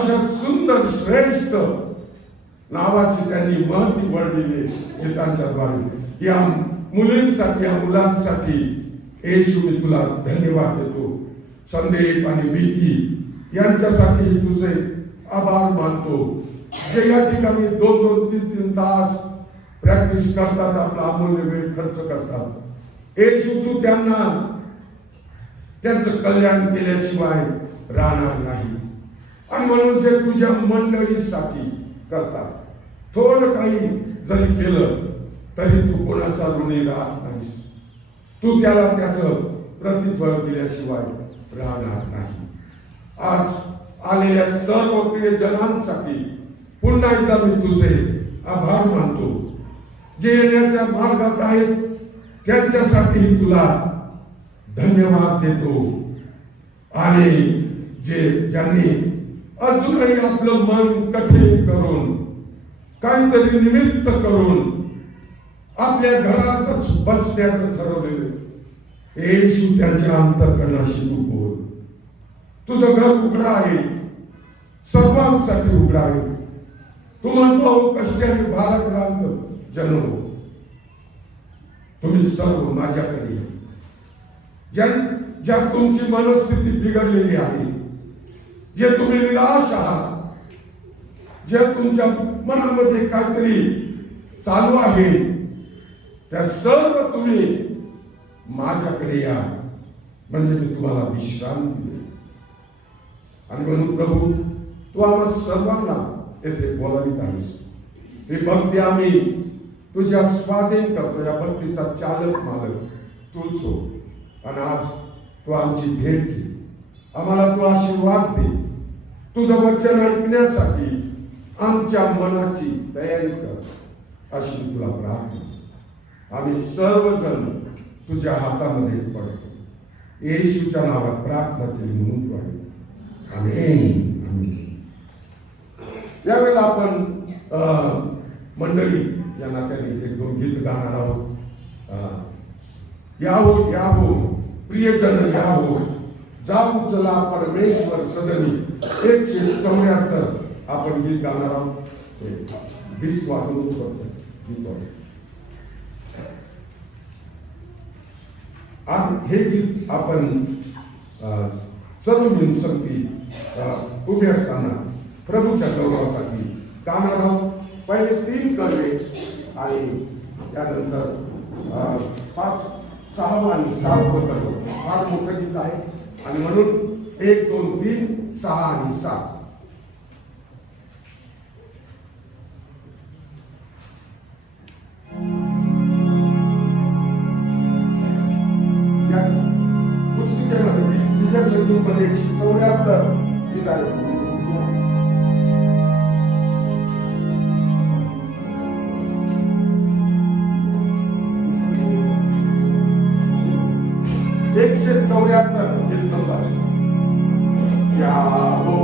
अशा सुंदर श्रेष्ठ नावाची त्यांनी महती वर्णिली गीतांच्याद्वारे. या मुलींसाठी, या मुलांसाठी येशू मी तुला धन्यवाद देतो. संदीप आणि विकी यांच्यासाठी तुझे आभार मानतो, जे या ठिकाणी 2-2, 3-3 तास प्रॅक्टिस करतात, आपला अमूल्य वेळ खर्च करतात. येशू तू त्यांना त्यांचं कल्याण केल्याशिवाय राहणार नाही. आणि म्हणून जे तुझ्या मंडळीसाठी करतात, थोडं काही जरी केलं तरी तू कोणाचा ऋणी राहत नाहीस. तू त्याला त्याचं प्रतिफळ दिल्याशिवाय राहणार नाही. आज आलेल्या सर्व प्रियजनांसाठी पुन्हा एकदा मी तुझे आभार मानतो. जे येण्याच्या मार्गात आहेत त्यांच्यासाठी तुला धन्यवाद देतो. आणि ज्यांनी अजूनही आपलं मन कठीण करून, काहीतरी निमित्त करून आपल्या घरातच बसण्याचं ठरवलेलं, येशू त्यांच्या अंतःकरणाशी तू बोल. तुझं घर उघडं आहे, सर्वांसाठी उघडं आहे. तू म्हणतो कष्टाने भाराक्रांत जन हो, तुम्ही सर्व माझ्याकडे ज्या तुमची मनस्थिती बिघडलेली आहे, जे तुम्ही निराश आहात, जे तुमच्या मनामध्ये काहीतरी चालू आहे, त्या सर्व तुम्ही माझ्याकडे या, म्हणजे मी तुम्हाला विश्रांती देईन. आणि म्हणून प्रभू तू आम्हा सर्वांना येथे बोलावित आहेस. ही भक्ती आम्ही तुझ्या स्वाधीन करतो. या भक्तीचा चालक मालक तूच हो. आणि आज तू आमची भेट घे, आम्हाला तू आशीर्वाद दे. तुझं वचन ऐकण्यासाठी आमच्या मनाची तयारी कर, अशी तुला प्रार्थना. आम्ही सर्वजण तुझ्या हातामध्ये पडतो. येशूच्या नावात प्रार्थना केली म्हणून पडतो. आमेन, आमेन. यावेळेला आपण मंडळी या नात्याने 1-2 गीत गाणार आहोत. याहो याहो प्रियजन याहो, जाऊ चला परमेश्वर सदनी. 174 आपण गीत गाणार आहोत. 20 वाजून गीत आहे. आणि हे गीत आपण सर्व मिळून संगती उभे असताना प्रभूच्या गौरवासाठी गाणार आहोत. पहिले 3 कडवे आणि त्यानंतर 5, 6 आणि 7 कडवे. फार मोठं गीत आहे आणि म्हणून 1, 2, 3, 6 आणि 7. पुस्तिकेमध्ये विजय संगीतमध्ये 74 गीत आहे. 174 गीत नंबर. याहो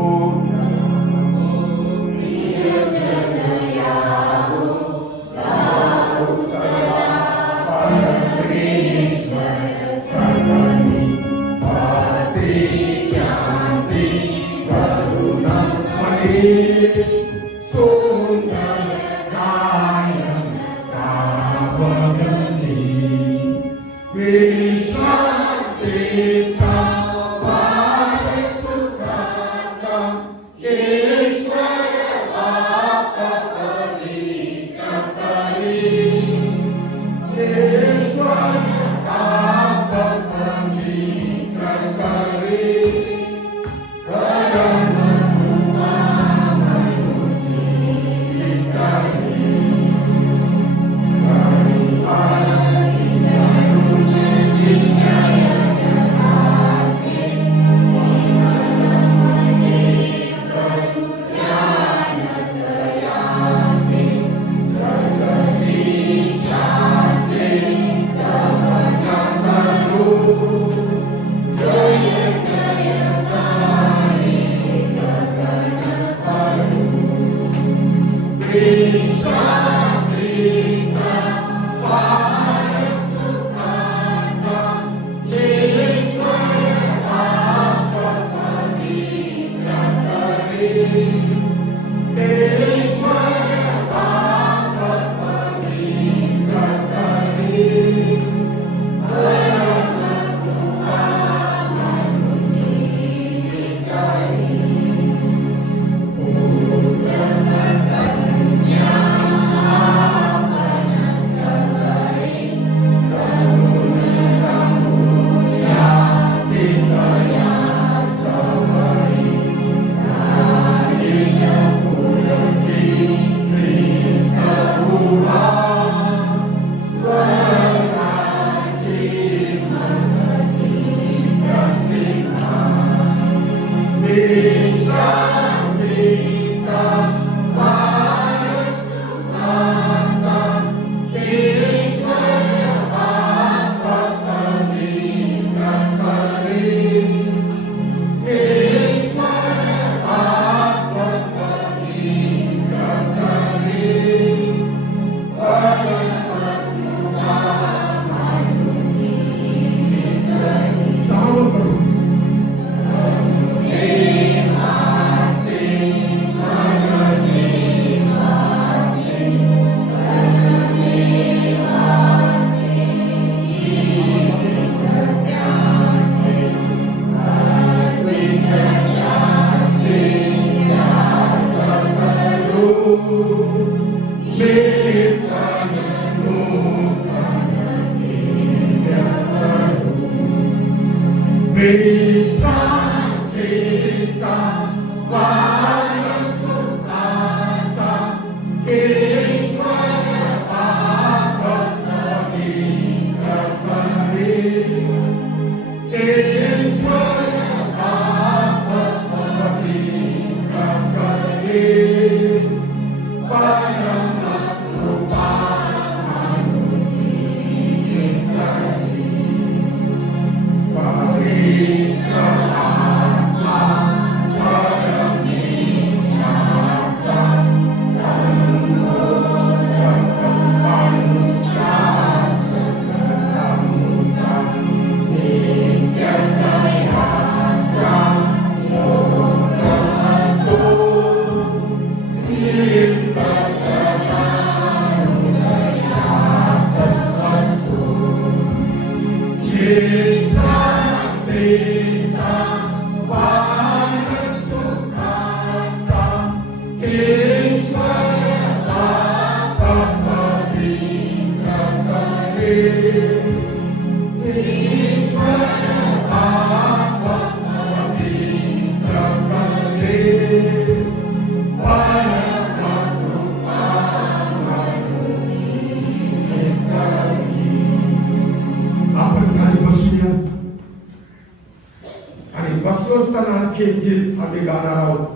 आणखी एक गीत आम्ही गाणार आहोत.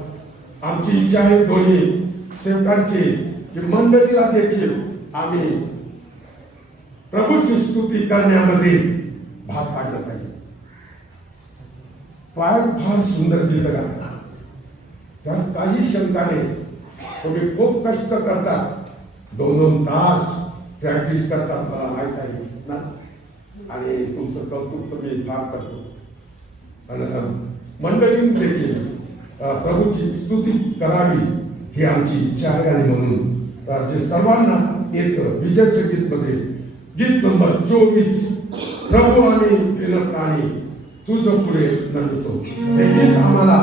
आमची इच्छा आहे दोन्ही सेवकांची की मंडळीला देखील आम्ही प्रभूची स्तुती करण्यामध्ये भाग पाडला पाहिजे. फार सुंदर गीत गातात. जर काही शंकाने तुम्ही खूप कष्ट करतात, 2-2 तास प्रॅक्टिस करतात, मला माहित आहे ना, आणि तुमचं कौतुक तुम्ही फार करतो. मंडळींनी देखील प्रभूची स्तुती करावी ही आमची इच्छा आहे. आणि म्हणून सर्वांना एक विजय संगीत मध्ये गीत नंबर 24 प्रभू आम्ही प्राणी तुझं पुढे नमतो, हे गीत आम्हाला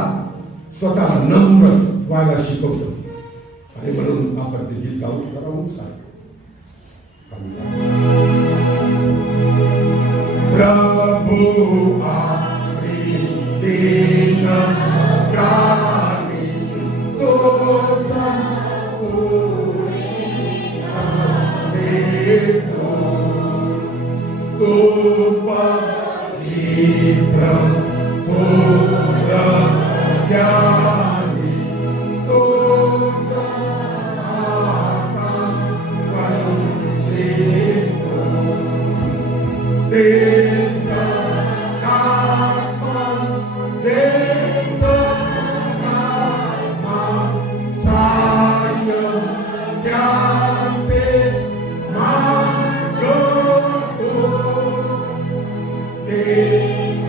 स्वतः नम्र व्हायला शिकवतो. आणि म्हणून आपण ते गीत गाऊ करावंच आहे. प्रभू आम्ही दीन प्राणी तुझा पुढे नमतो, तू पवित्र थोर ज्ञानी तुझा हाता देतो, देश आत्मा देश आत्मा साय ज्ञानचे मागतो, देश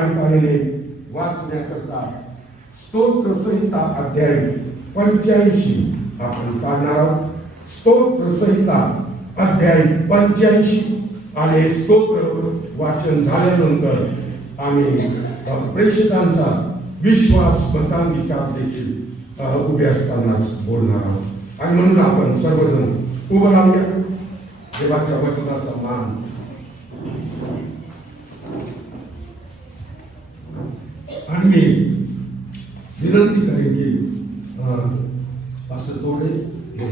आळीपाळीने वाचण्याकरता स्तोत्र संहिता अध्याय 85 आपण पाहणार आहोत. स्तोत्र संहिता अध्याय 85 आणि स्तोत्र वाचन झाल्यानंतर आम्ही प्रेषितांचा विश्वास मतांगीकार देखील उभे असतानाच बोलणार आहोत. आणि म्हणून आपण सर्वजण उभं राहूया. देवाच्या वचनाचा मान. आणि मी विनंती करेन की असं थोडे हे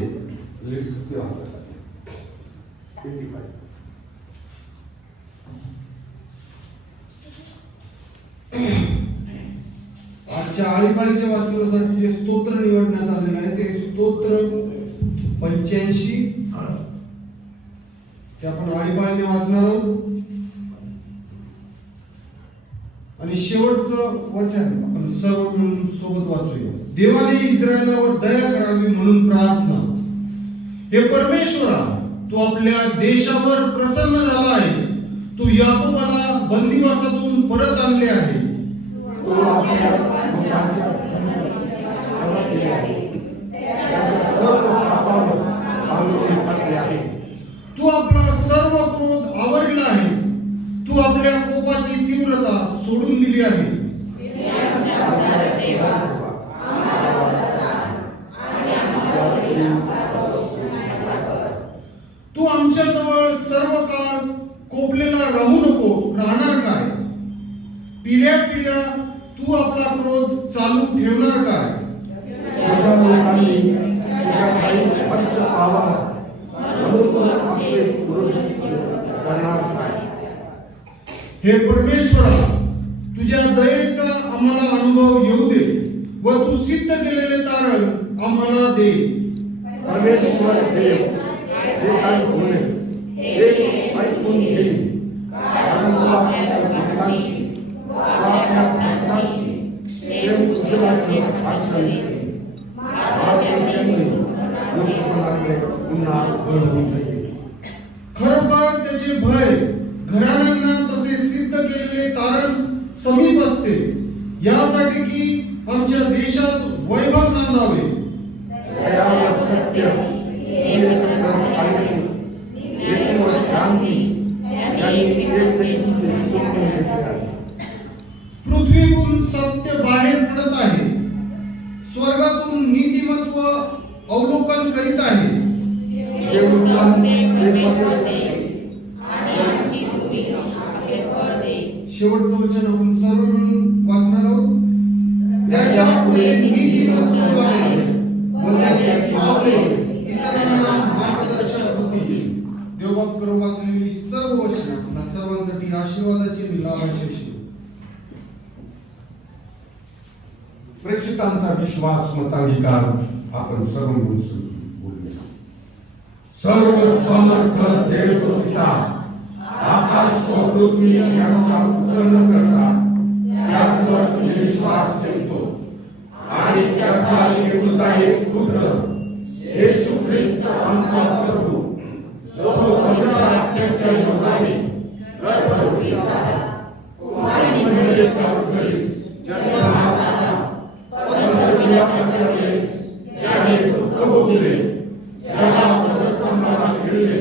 आजच्या आळीपाळीच्या वाचनासाठी जे स्तोत्र निवडण्यात आलेलं आहे ते स्तोत्र 85 ते आपण आळीपाळीने वाचणार आहोत. आणि शेवटचं वचन आपण सर्व मिळून सोबत वाचूया. देवाने इस्रायलावर दया करावी म्हणून प्रार्थना. हे परमेश्वरा, तू आपल्या देशावर प्रसन्न झाला आहेस. तू याकोबाला बंदिवासातून परत आणले आहे. तू आपला सर्व क्रोध आवरला आहे. तू आपल्या कोपाची तीव्रता सोडून दिली आहे. तू आमच्या जवळ सर्व काळ कोपलेला राहणार काय? पिढ्या पिढ्या तू आपला क्रोध चालू ठेवणार काय? हे परमेश्वरा, तुझ्या दयेचा आम्हाला अनुभव येऊ दे व तू सिद्ध केलेले तारण आम्हाला दे. परमेश्वर देव जे काही बोले ते ऐकून घेईल. कारण तो आपल्या भक्तांशी प्रेम कुशलाचे भाषण करेल. पुन्हा घडवून देईल. खरोखर त्याचे भय घराण्यांना तसे सिद्ध केलेले तारण समीप असते, यासाठी की आमच्या देशात वैभव नांदावे. दया व सत्य व शांती पृथ्वीतून सत्य बाहेर पडत आहे. स्वर्गातून नीतिमत्व अवलोकन करीत आहे. शेवटचं वचन आपण सर्व मिळून वाचणार आहोत. त्याच्या पुढे नीतिमत्व ज्वाले व त्याचे पावले इतरांना मार्गदर्शन होतील. देवबाप करून वाचलेली सर्व वचने आपल्या सर्वांसाठी आशीर्वादाची आणि लाभाची अशी. प्रेषितांचा विश्वास मतांगीकार आपण सर्व मिळून बोलूया. सर्व समर्थ देव पिता, आकाश व पृथ्वी यांचा उत्पन्न करता त्याचवर विश्वास ठेवतो आणि त्याचा एकुलता एक पुत्र येशू ख्रिस्त आमचा प्रभू, जो पवित्र आत्म्याच्या योगाने गर्भवती झाला, कुमारी मरियेच्या उदरीस जन्माला आला, पंधरवड्याच्या वेळेस ज्याने दुःख भोगले, ज्याला पदस्तंभाला खिळले,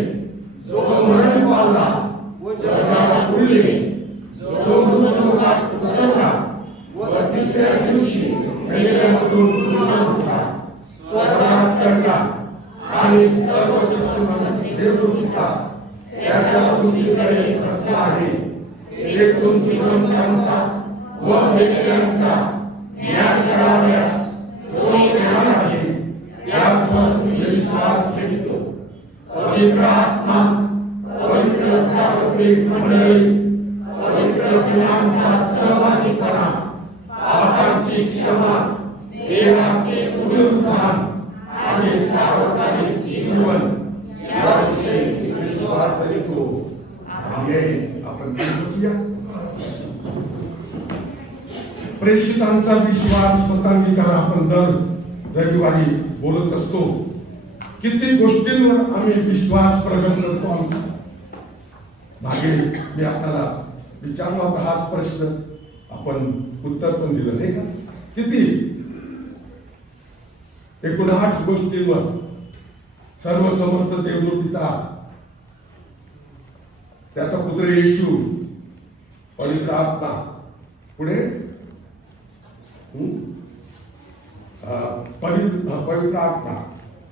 जो मरण पावला व जगाला उरले, जो मृत्यूलोकात उतरला व तिसऱ्या दिवशी मेलेल्यांमधून पुन्हा उठला, स्वर्गात चढला आणि सर्वशक्तिमान देव पिता त्याच्या उजवीकडे बसला आहे. तेथून जिवंतांचा व मृतांचा न्याय करावयास जो येणार आहे, त्याचवर विश्वास ठेवतो. पवित्र आत्मा, पवित्र सार्वत्रिक मंडळी, पवित्र पित्यांचा सहभागीपणा, पापांची क्षमा, देवाचे पुनरुत्थान आणि सार्वकालिक जीवन याविषयी विश्वास ठेवतो. आमेन. आपण बसूया. प्रेषितांचा विश्वास मतांगीकार आपण दर रविवारी बोलत असतो. किती गोष्टींवर आम्ही विश्वास प्रगट करतो आमचा. मागे मी आपल्याला विचारला होता हाच प्रश्न आपण उत्तर पण दिलं नाही का? किती एकूण 8 गोष्टींवर सर्व समर्थ देव जो पिता, त्याचा पुत्र येशू, पवित्र आत्मा, पुढे पवित्र आत्मा,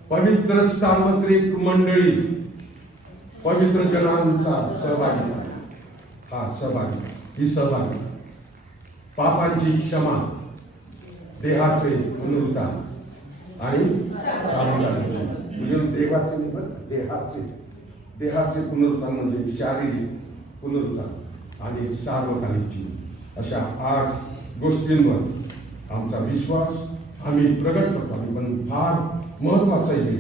पवित्र सार्वत्रिक मंडळी, पवित्र जनांचा सहभागी, ही सहभागी, पापांची क्षमा, देहाचे पुनरुत्थान आणि सार्वजनिक म्हणजे देहाचे पुनरुत्थान म्हणजे शारीरिक पुनरुत्थान आणि सार्वकालिक जीवन, अशा 8 गोष्टींवर आमचा विश्वास आम्ही प्रगट करतो. आणि पण फार महत्वाचं आहे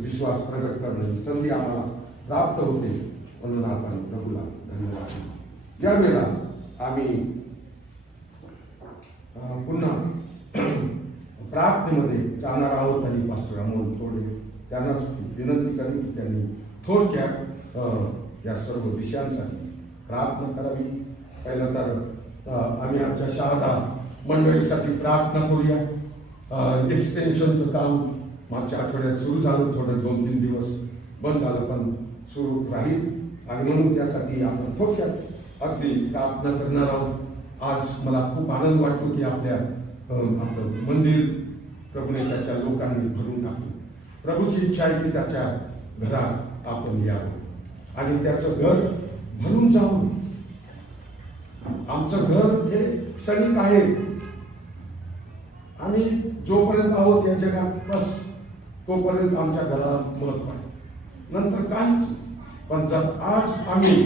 विश्वास प्रगट करण्याची संधी आम्हाला प्राप्त होते, म्हणून आपण प्रभूला धन्यवाद. या वेळेला आम्ही पुन्हा प्रार्थनेमध्ये जाणार आहोत आणि पास्टर अमोल थोडे त्यांना विनंती करेन की त्यांनी थोडक्यात या सर्व विषयांसाठी प्रार्थना करावी. पहिलं तर आम्ही आमच्या शहादा मंडळीसाठी प्रार्थना करूया. एक्सटेन्शनचं काम मागच्या आठवड्यात सुरू झालं, थोडं 2-3 दिवस बंद झालं, पण सुरू राहील आणि म्हणून त्यासाठी आपण थोडक्यात अगदी प्रार्थना करणार आहोत. आज मला खूप आनंद वाटतो की आपलं मंदिर प्रभूने त्याच्या लोकांनी भरून टाकलं. प्रभूची इच्छा आहे की त्याच्या घरात आपण यावं आणि त्याचं घर भरून जावं. आमचं घर हे क्षणिक आहे. आम्ही जोपर्यंत आहोत या जगात बस तोपर्यंत आमच्या घराला महत्व आहे, नंतर काहीच. पण जर आज आम्ही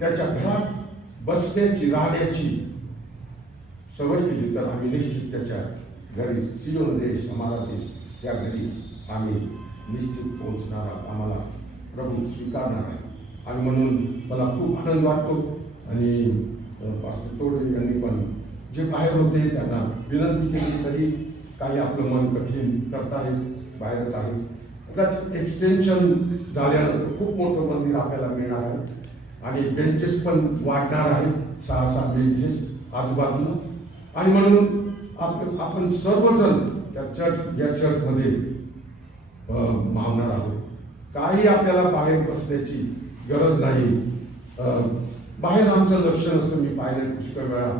त्याच्या घरात बसण्याची राहण्याची सवय केली तर आम्ही निश्चित त्याच्या घरी, सियोन देश हमारा देश, या घरी आम्ही निश्चित पोहोचणार आहोत. आम्हाला प्रभू स्वीकारणार आहे. आणि म्हणून मला खूप आनंद वाटतो. आणि पास्टर तोडे यांनी पण जे बाहेर होते त्यांना विनंती केली, तरी काही आपलं मन कठीण करताय, बाहेरच आहे. कदाचित एक्सटेन्शन झाल्यानंतर खूप मोठं मंदिर आपल्याला मिळणार आहे आणि बेंचेस पण वाढणार आहेत, 6 बेंचेस आजूबाजूला. आणि म्हणून आपण सर्वजण या चर्चमध्ये मावणार आहोत. काही आपल्याला बाहेर बसण्याची गरज नाही. बाहेर आमचं लक्ष नसतं. मी पाहिलं पुष्कळ वेळा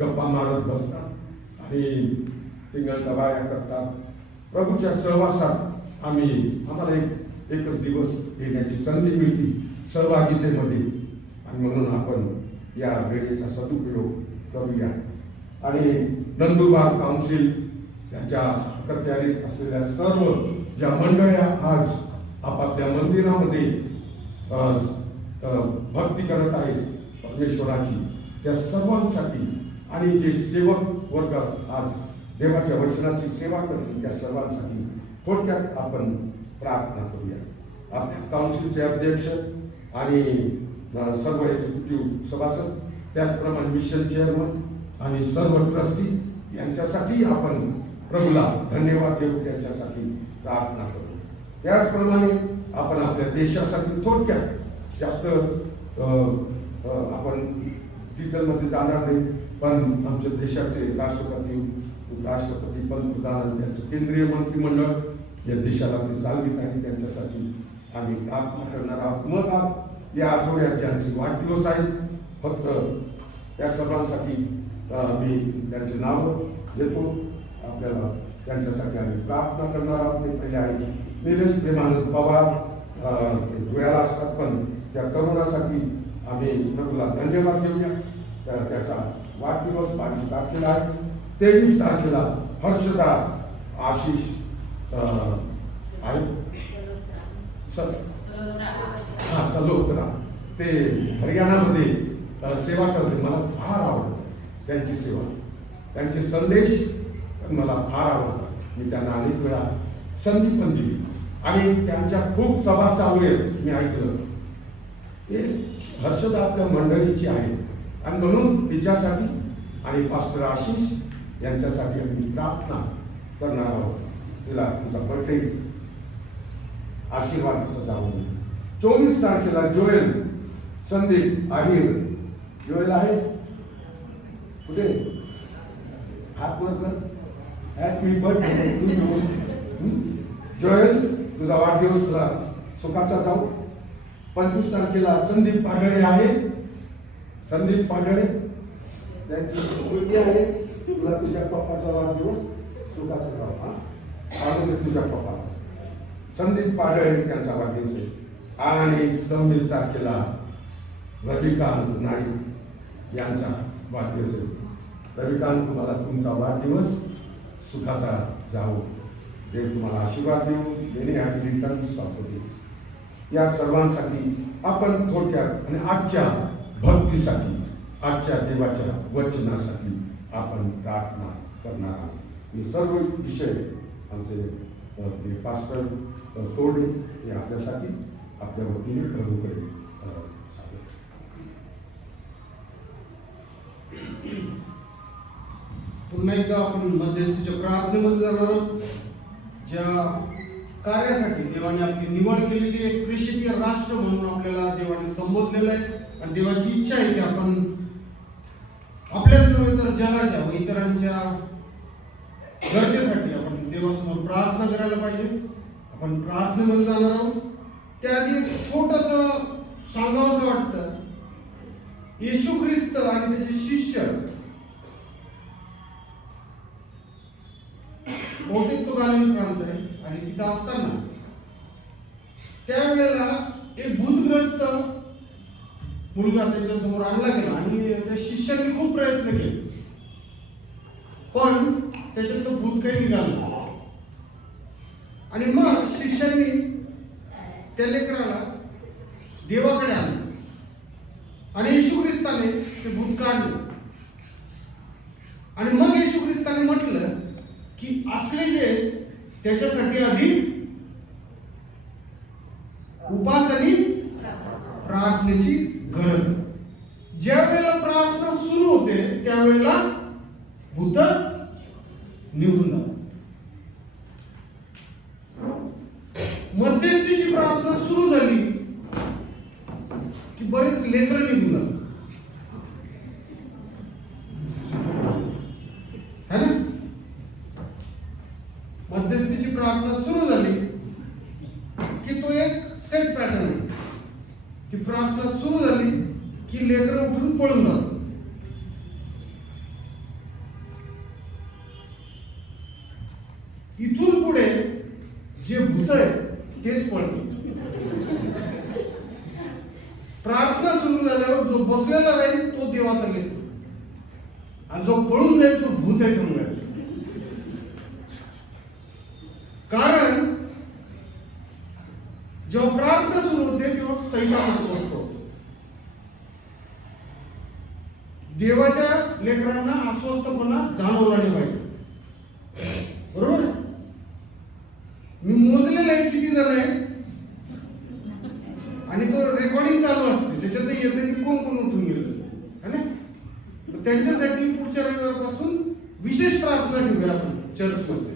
गप्पा मारत बसतात आणि टिंगल टवाळ्या करतात. प्रभूच्या सहवासात आम्हाला एकच दिवस येण्याची संधी मिळते सहभागितेमध्ये, आणि म्हणून आपण या वेळेचा सदुपयोग करूया. आणि नंदुरबार काउन्सिल यांच्या अखत्यारीत असलेल्या सर्व ज्या मंडळ्या आज आपापल्या मंदिरामध्ये भक्ती करत आहेत परमेश्वराची, त्या सर्वांसाठी, आणि जे सेवक वर्ग आज देवाच्या वचनाची सेवा करतील त्या सर्वांसाठी थोडक्यात आपण प्रार्थना करूया. आपल्या काउन्सिलचे अध्यक्ष आणि सर्व एक्झिक्युटिव्ह सभासद, त्याचप्रमाणे मिशन चेअरमन आणि सर्व ट्रस्टी यांच्यासाठी आपण प्रभूला धन्यवाद देऊ, त्यांच्यासाठी प्रार्थना करू. त्याचप्रमाणे आपण आपल्या देशासाठी थोडक्यात, जास्त आपण डिटेलमध्ये जाणार नाही, पण आमच्या देशाचे राष्ट्रपती, पंतप्रधान, त्यांचं केंद्रीय मंत्रिमंडळ या देशाला ते चालवित आहे, त्यांच्यासाठी आम्ही प्रार्थना करणार आहोत. मग या आठवड्यात ज्यांचे वाढदिवस आहेत, फक्त त्या सर्वांसाठी मी त्यांचे नाव देतो. आपल्याला त्यांच्यासाठी आम्ही प्रार्थना करणार आहोत. ते पहिले आहे निलेश प्रेमानंद पवार, धुळ्याला असतात, पण त्या तरुणासाठी आम्ही प्रभूला धन्यवाद देऊया. त्याचा वाढदिवस 22 तारखेला आहे. 23 तारखेला हर्षदा आशिष आहे, सलोत्रा, ते हरियाणामध्ये सेवा करते. मला फार आवडतं त्यांची सेवा, त्यांचे संदेश मला फार आवडतात. मी त्यांना अनेक वेळा संधी पण दिली आणि त्यांच्या खूप सभा चालू आहेत, मी ऐकलं. हे हर्षदा आपल्या मंडळीची आहे आणि म्हणून तिच्यासाठी आणि पास्टर आशिष यांच्यासाठी आम्ही प्रार्थना करणार आहोत. तिला तुझा बर्थडे आशीर्वादाचा जाऊन. 24 तारखेला जोएल संदीप आहिर, जोएल आहे, कुठे हात वर कर. Happy birthday to you. Joel, तुझा वाढदिवस तुला सुखाचा जाऊ. 25 तारखेला संदीप पाडळे आहे. संदीप पाडळे त्यांची मुलगी आहे. तुला तुझ्या पप्पाचा वाढदिवस सुखाचा जाऊ. हा सांगू दे तुझ्या पप्पाला. संदीप पाडळे त्यांचा वाढदिवस आहे. आणि 26 तारखेला रविकांत नाईक यांचा वाढदिवस आहे. रविकांत, तुम्हाला तुमचा वाढदिवस सुखाचा जाऊ. देव तुम्हाला आशीर्वाद देऊ. Many happy returns of the day. या सर्वांसाठी आपण थोडक्यात आणि आजच्या भक्तीसाठी, आजच्या देवाच्या वचनासाठी आपण प्रार्थना करणार आहोत. हे सर्व विषय आमचे पास्टर तोडे हे आपल्यासाठी आपल्या वतीने प्रभूकडे सांगतो. पुन्हा एकदा आपण मध्यस्थीच्या प्रार्थनेमध्ये जाणार आहोत. ज्या कार्यासाठी देवाने आपली निवड केलेली आहे, प्रेषितीय राष्ट्र म्हणून आपल्याला देवाने संबोधलेलं आहे. आणि देवाची इच्छा आहे की आपण आपल्याच नव्हे तर जगाच्या व इतरांच्या गरजेसाठी आपण देवासमोर प्रार्थना करायला पाहिजे. आपण प्रार्थनेमध्ये जाणार आहोत. त्याआधी एक छोटस सांगावंसं वाटतं. येशू ख्रिस्त आणि त्याचे शिष्य बहुतेक तो गालिल प्रांत आहे आणि तिथं असताना त्यावेळेला एक भूतग्रस्त मुलगा त्यांच्या समोर आणला गेला आणि त्या शिष्यांनी खूप प्रयत्न केले, पण त्याच्यात तो भूत काही निघाला. आणि मग शिष्यांनी त्या लेकराला देवाकडे आणलं आणि येशू ख्रिस्ताने ते भूत काढलं. आणि मग येशू ख्रिस्ताने म्हटलं की असले जे त्याच्यासाठी आधी उपास आणि प्रार्थनेची गरज. ज्या वेळेला प्रार्थना सुरू होते त्यावेळेला भूत निघून जातात. मध्यस्थीची प्रार्थना सुरू झाली की बरेच लेकरं निघून जातात, है ना. मध्यस्थीची प्रार्थना सुरू झाली की तो एक सेट पॅटर्न आहे की प्रार्थना सुरू झाली की लेकरं उठून पळून जातात. इथून पुढे जे भूत आहे तेच पळते. प्रार्थना सुरू झाल्यावर जो बसलेला राहील तो देवाचा लेकर आणि जो पळून जाईल तो भूत आहे समजायचं. कारण जेव्हा प्रार्थना सुरू होते तेव्हा सैतान अस्वस्थ होतो. देवाच्या लेकरांना अस्वस्थपणा जाणवला नाही पाहिजे, बरोबर. मी मोजलेलं आहे किती जण आहे आणि तो रेकॉर्डिंग चालू असते, त्याच्यात येतं की कोण कोण उठून गेलं, है ना. त्यांच्यासाठी पुढच्या रविवारपासून विशेष प्रार्थना ठेवूया आपण चर्चमध्ये,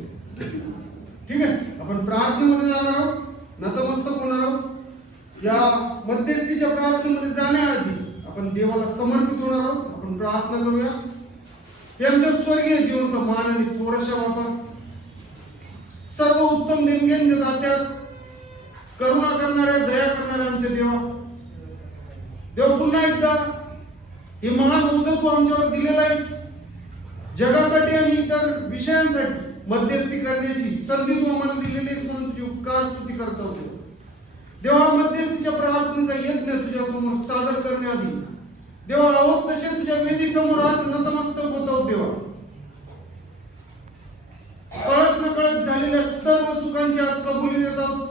ठीक आहे. आपण प्रार्थनेमध्ये जाणार आहोत, नतमस्तक होणार आहोत. या मध्यस्थीच्या प्रार्थनेमध्ये जाण्याआधी आपण देवाला समर्पित होणार आहोत. आपण प्रार्थना करूया. हे आमच्या स्वर्गीय जिवंत मान आणि थोड्याशा बाबा, सर्व उत्तम देणग्यांच्या दात्यात, करुणा करणाऱ्या, दया करणाऱ्या आमच्या देवा, देव पुन्हा एकदा हे महान ओझं तू आमच्यावर दिलेलं आहेस. जगासाठी आणि इतर विषयांसाठी मध्यस्थी करण्याची संधी तू आम्हाला दिलेली आहेस म्हणून तुझी उपकार स्तुती करता होतो. देवा, मध्यस्थीच्या प्रार्थनेचा यज्ञ तुझ्या समोर सादर करण्याआधी देवा आहोत तसे तुझ्या वेदी समोर आज नतमस्तक होत आहोत. देवा, कळत नकळत झालेल्या सर्व चुकांची आज कबुली देत आहोत.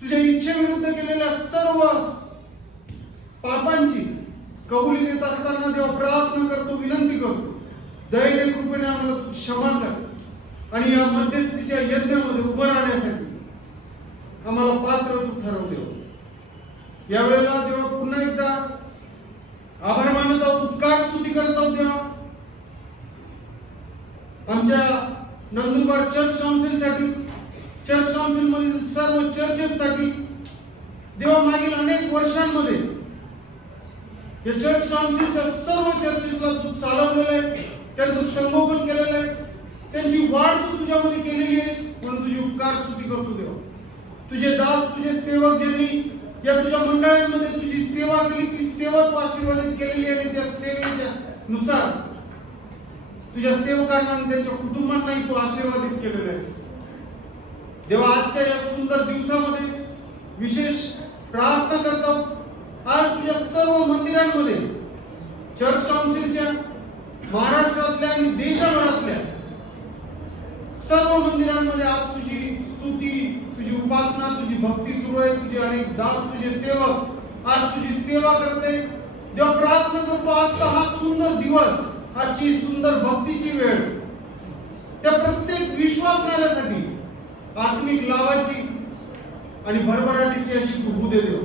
तुझ्या इच्छेविरुद्ध केलेल्या सर्व पापांची कबुली देत असताना देवा प्रार्थना करतो, विनंती करतो, दयेने कृपेने आम्हाला तू क्षमा कर आणि या मध्यस्थीच्या यज्ञामध्ये उभं राहण्यासाठी आम्हाला पात्र तू ठरव. देव, यावेळेला देवा पुन्हा एकदा आभार मानत आहोत, उपकार स्तुती करत आहोत. देवा, आमच्या नंदुरबार चर्च काउन्सिलसाठी, चर्च काउन्सिल मधील सर्व चर्चेससाठी देवा मागील अनेक वर्षांमध्ये या चर्च काउन्सिलच्या सर्व चर्चेसला तू चालवलेलं आहे, त्यांचं संगोपन केलेलं आहे, त्यांची वाढ तू तुझ्यामध्ये केलेली आहेस, म्हणून तुझी उपकार स्तुती करतो देवा. तुझे दास, तुझे सेवक ज्यांनी या तुझ्या मंडळांमध्ये तुझी सेवा केली, ती सेवा तू आशीर्वादित केलेली आहे आणि त्या सेवेच्या नुसार तुझ्या सेवकांना आणि त्यांच्या कुटुंबांनाही तू आशीर्वादित केलेलं आहे देवा. आजच्या या सुंदर दिवसामध्ये विशेष प्रार्थना करतो. आज तुझ्या सर्व मंदिरांमध्ये चर्च काउन्सिलच्या महाराष्ट्रातल्या आणि देशभरातल्या सर्व मंदिरांमध्ये आज तुझी स्तुती, तुझी उपासना, तुझी भक्ती सुरू आहे. तुझे अनेक दास, तुझे सेवक आज तुझी सेवा करत आहे देवा. प्रार्थना करतो आजचा हा सुंदर दिवस, आजची सुंदर भक्तीची वेळ त्या प्रत्येक विश्वासणाऱ्यासाठी आत्मिक लाभाची आणि भरभराटीची अशी तू दे देव.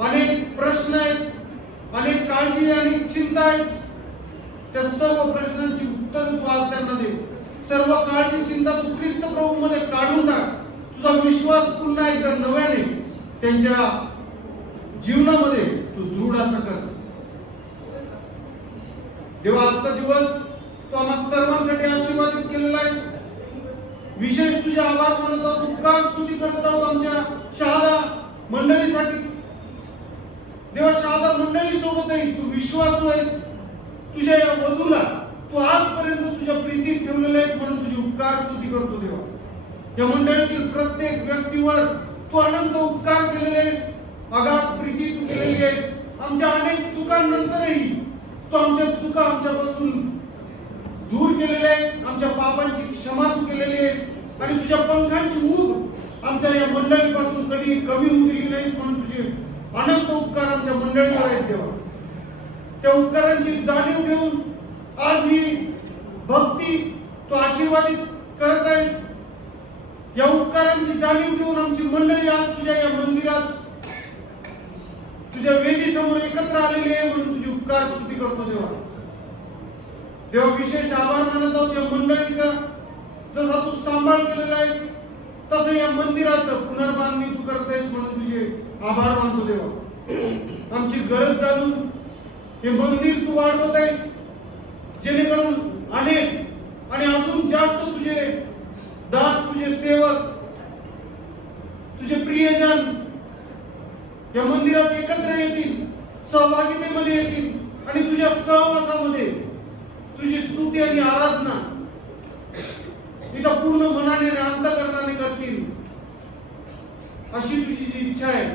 अनेक प्रश्न आहेत, अनेक काळजी आणि चिंता आहेत, त्या सर्व प्रश्नांची उत्तर तू आज त्यांना दे. सर्व काळजी चिंता तू ख्रिस्त प्रभू मध्ये काढून टाक. तुझा विश्वास पुन्हा एकदा नव्याने त्यांच्या जीवनामध्ये तू दृढ असा कर देवा. आजचा दिवस तू आम्हा सर्वांसाठी आशीर्वादित केलेला आहे. विशेष तुझे आभार मानत आहोत, उपकार स्तुती करत आहोत आमच्या शहादा मंडळीसाठी देवा. शहादा मंडळी सोबतही तू विश्वासू आहेस. तुझ्या या वधूला तू आजपर्यंत तुझ्या प्रीतीत ठेवलेलं आहेस, म्हणून तुझी उपकार स्तुती करतो देवा. या मंडळीतील प्रत्येक व्यक्तीवर तू अनंत उपकार केलेले आहेस, अगाध प्रीती तू केलेली आहेस. आमच्या अनेक चुकांनंतरही तू आमच्या चुका आमच्यापासून दूर केलेल्या आहेत, आमच्या पापांची क्षमा तू केलेली आहेस आणि तुझ्या पंखांची ऊब आमच्या या मंडळीपासून कधी कमी होऊ दिली नाहीस, म्हणून तुझे अनंत उपकार आमच्या मंडळीवर आहेत देवा. त्या उपकारांची जाणीव घेऊन आज ही भक्ती तू आशीर्वादित करत आहेस. या उपकारांची जाणीव घेऊन आमची मंडळी आज तुझ्या या मंदिरात तुझ्या वेदी समोर एकत्र आलेली आहे, म्हणून तुझी उपकार स्तुती करतो देवा. देवा विशेष आभार मानत आहोत या मंडळीचा. जसा तू सांभाळ केलेला आहेस तसं या मंदिराचं पुनर्बांधणी तू करतेस, म्हणून तुझे आभार मानतो देवा. आमची गरज जाणून हे मंदिर तू वाढवत आहेस, जेणेकरून अनेक आणि अजून जास्त तुझे दास, तुझे सेवक, तुझे प्रियजन या मंदिरात एकत्र येतील, सहभागितेमध्ये येतील आणि तुझ्या सहवासामध्ये तुझी स्तुती आणि आराधना इथं पूर्ण मनाने आणि अंतःकरणाने करतील, अशी तुझी जी इच्छा आहे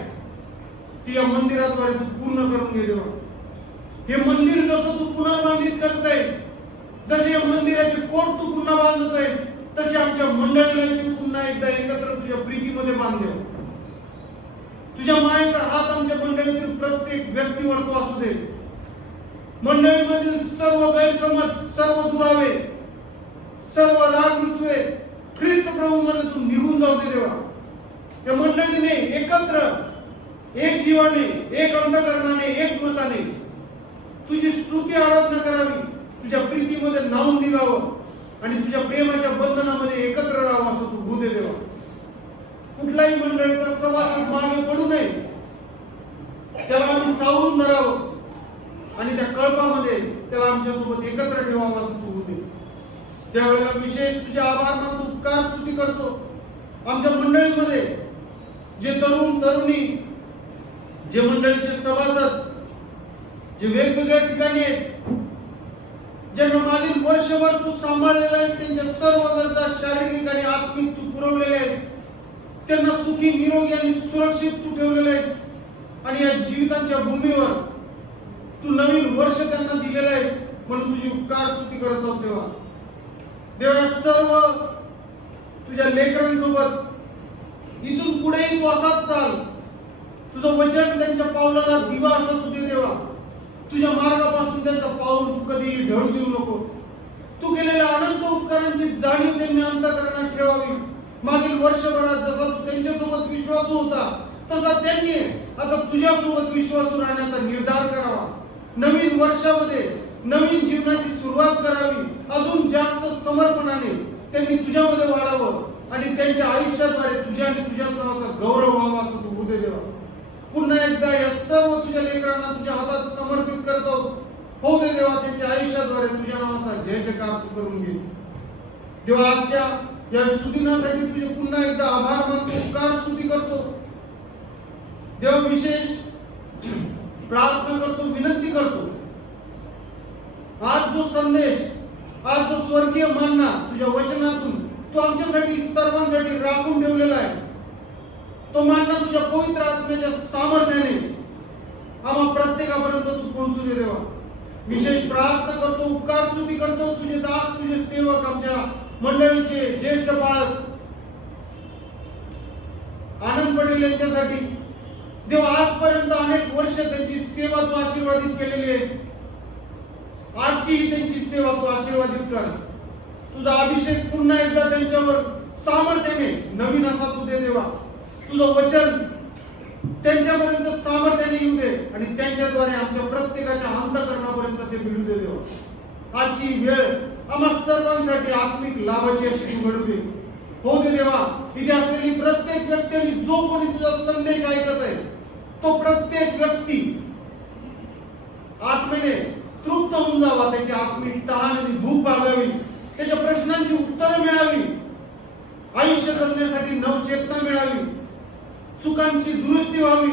ती या मंदिराद्वारे तू पूर्ण करून घे देवा. हे मंदिर जसं तू पुनर्बांधित करत आहेस, जसे या मंदिराचे कोट तू पुन्हा बांधत आहेस, तसे आमच्या मंडळीला तू पुन्हा एकदा एकत्र तुझ्या प्रीतीमध्ये बांध दे. तुझ्या मायेचा हात आमच्या मंडळीतील प्रत्येक व्यक्तीवर तू असू दे. मंडळीमधील सर्व गैरसमज, सर्व दुरावे, सर्व राग रुसवे ख्रिस्त प्रभू मध्ये तू निघून जाऊ दे देवा. या मंडळीने एकत्र, एक जीवाने, एक अंतःकरणाने, एक मताने तुझी स्तुती आराधना करावी, तुझ्या प्रीतीमध्ये नावून निघावं आणि तुझ्या प्रेमाच्या बंधनामध्ये एकत्र राहावं असं तू भू दे देवा. कुठलाही मंडळीचा सभासद मागे पडू नये, त्याला आम्ही सावरून धरावं आणि त्या कळपामध्ये त्याला आमच्यासोबत एकत्र ठेवावं असं तू होते. त्यावेळेला विशेष तुझे आभार मानतो, उपकार स्तुती करतो. आमच्या मंडळीमध्ये जे तरुण तरुणी, जे मंडळीचे सभासद, जे वेगवेगळ्या ठिकाणी आहेत, ज्यांना मागील वर्षभर तू सांभाळलेला आहेस, त्यांच्या सर्व गरजा शारीरिक आणि आत्मिक तू पुरवलेल्या आहेस, त्यांना सुखी, निरोगी आणि सुरक्षित तू ठेवलेले आहेस आणि या जीवितांच्या भूमीवर तू नवीन वर्ष त्यांना दिलेलं आहेस, म्हणून तुझी उपकार स्तुती करत आहोत देवा. देवा सर्व तुझ्या लेकरांसोबत इथून पुढेही तू असाच चाल. तुझं वचन त्यांच्या पावलाला दिवा असं तू दे देवा. तुझ्या मार्गापासून त्यांचा पाऊल तू कधी ढळू देऊ नको. तू केलेल्या अनंत उपकारांची जाणीव त्यांनी अंतःकरणात ठेवावी. मागील वर्षभरात जसा तू त्यांच्यासोबत विश्वासू होता, तसा त्यांनी आता तुझ्यासोबत विश्वासू राहण्याचा निर्धार करावा. नवीन वर्षामध्ये नवीन जीवनाची सुरुवात करावी. अजून जास्त समर्पणाने त्यांनी तुझ्यामध्ये वाढावं आणि त्यांच्या आयुष्याद्वारे तुझ्या आणि तुझ्याच नावाचा गौरव व्हावा असं तू उदय देवा. पुन्हा एकदा एकदा या सर्व तुझ्या लेकरांना तुझ्या हातात समर्पित करतो. हो दे देवा, त्यांच्या आयुष्याद्वारे तुझ्या नावाचा जय जयकार तू करून घे. देवा, आजच्या या सुदिनासाठी तुझे पुन्हा एकदा आभार मानतो, उपकार स्तुती करतो. देवा, विशेष प्रार्थना करतो, विनंती करतो. आज जो संदेश, आज जो स्वर्गीय मानना तुझ्या वचनातून तू आमच्यासाठी सर्वांसाठी राखून ठेवलेला आहे, तो मानना तुझ्या पवित्र आत्म्याच्या सामर्थ्याने आम्हा प्रत्येकापर्यंत तू पोहोचू दे देवा. विशेष प्रार्थना करतो, उपकार स्तुती करतो. तुझे दास, तुझे सेवक, आमच्या मंडळीचे ज्येष्ठ बाळक आनंद पटेल यांच्यासाठी देवा, आजपर्यंत अनेक वर्ष त्यांची सेवा तू आशीर्वादित केलेली आहेस. आजची त्यांची सेवा तू आशीर्वादित कर. तुझा अभिषेक पुन्हा एकदा त्यांच्यावर सामर्थ्याने नवीन असा तू दे देवा. तुझं वचन त्यांच्यापर्यंत सामर्थ्याने येऊ दे आणि त्यांच्याद्वारे आमच्या प्रत्येकाच्या अंतःकरणापर्यंत ते भिडू दे देवा. आजची वेळ आम्हा सर्वांसाठी आत्मिक लाभाची अशी तू घडू दे. हो दे देवा, इथे असलेली प्रत्येक व्यक्ती, जो कोणी तुझा संदेश ऐकत आहे, तो प्रत्येक व्यक्ती आत्मेने तृप्त होऊन जावा. त्याची आत्मिक तहान आणि भूक भागावी, त्याच्या प्रश्नांची उत्तरं मिळावी, आयुष्य जगण्यासाठी नवचेतना मिळावी, चुकांची दुरुस्ती व्हावी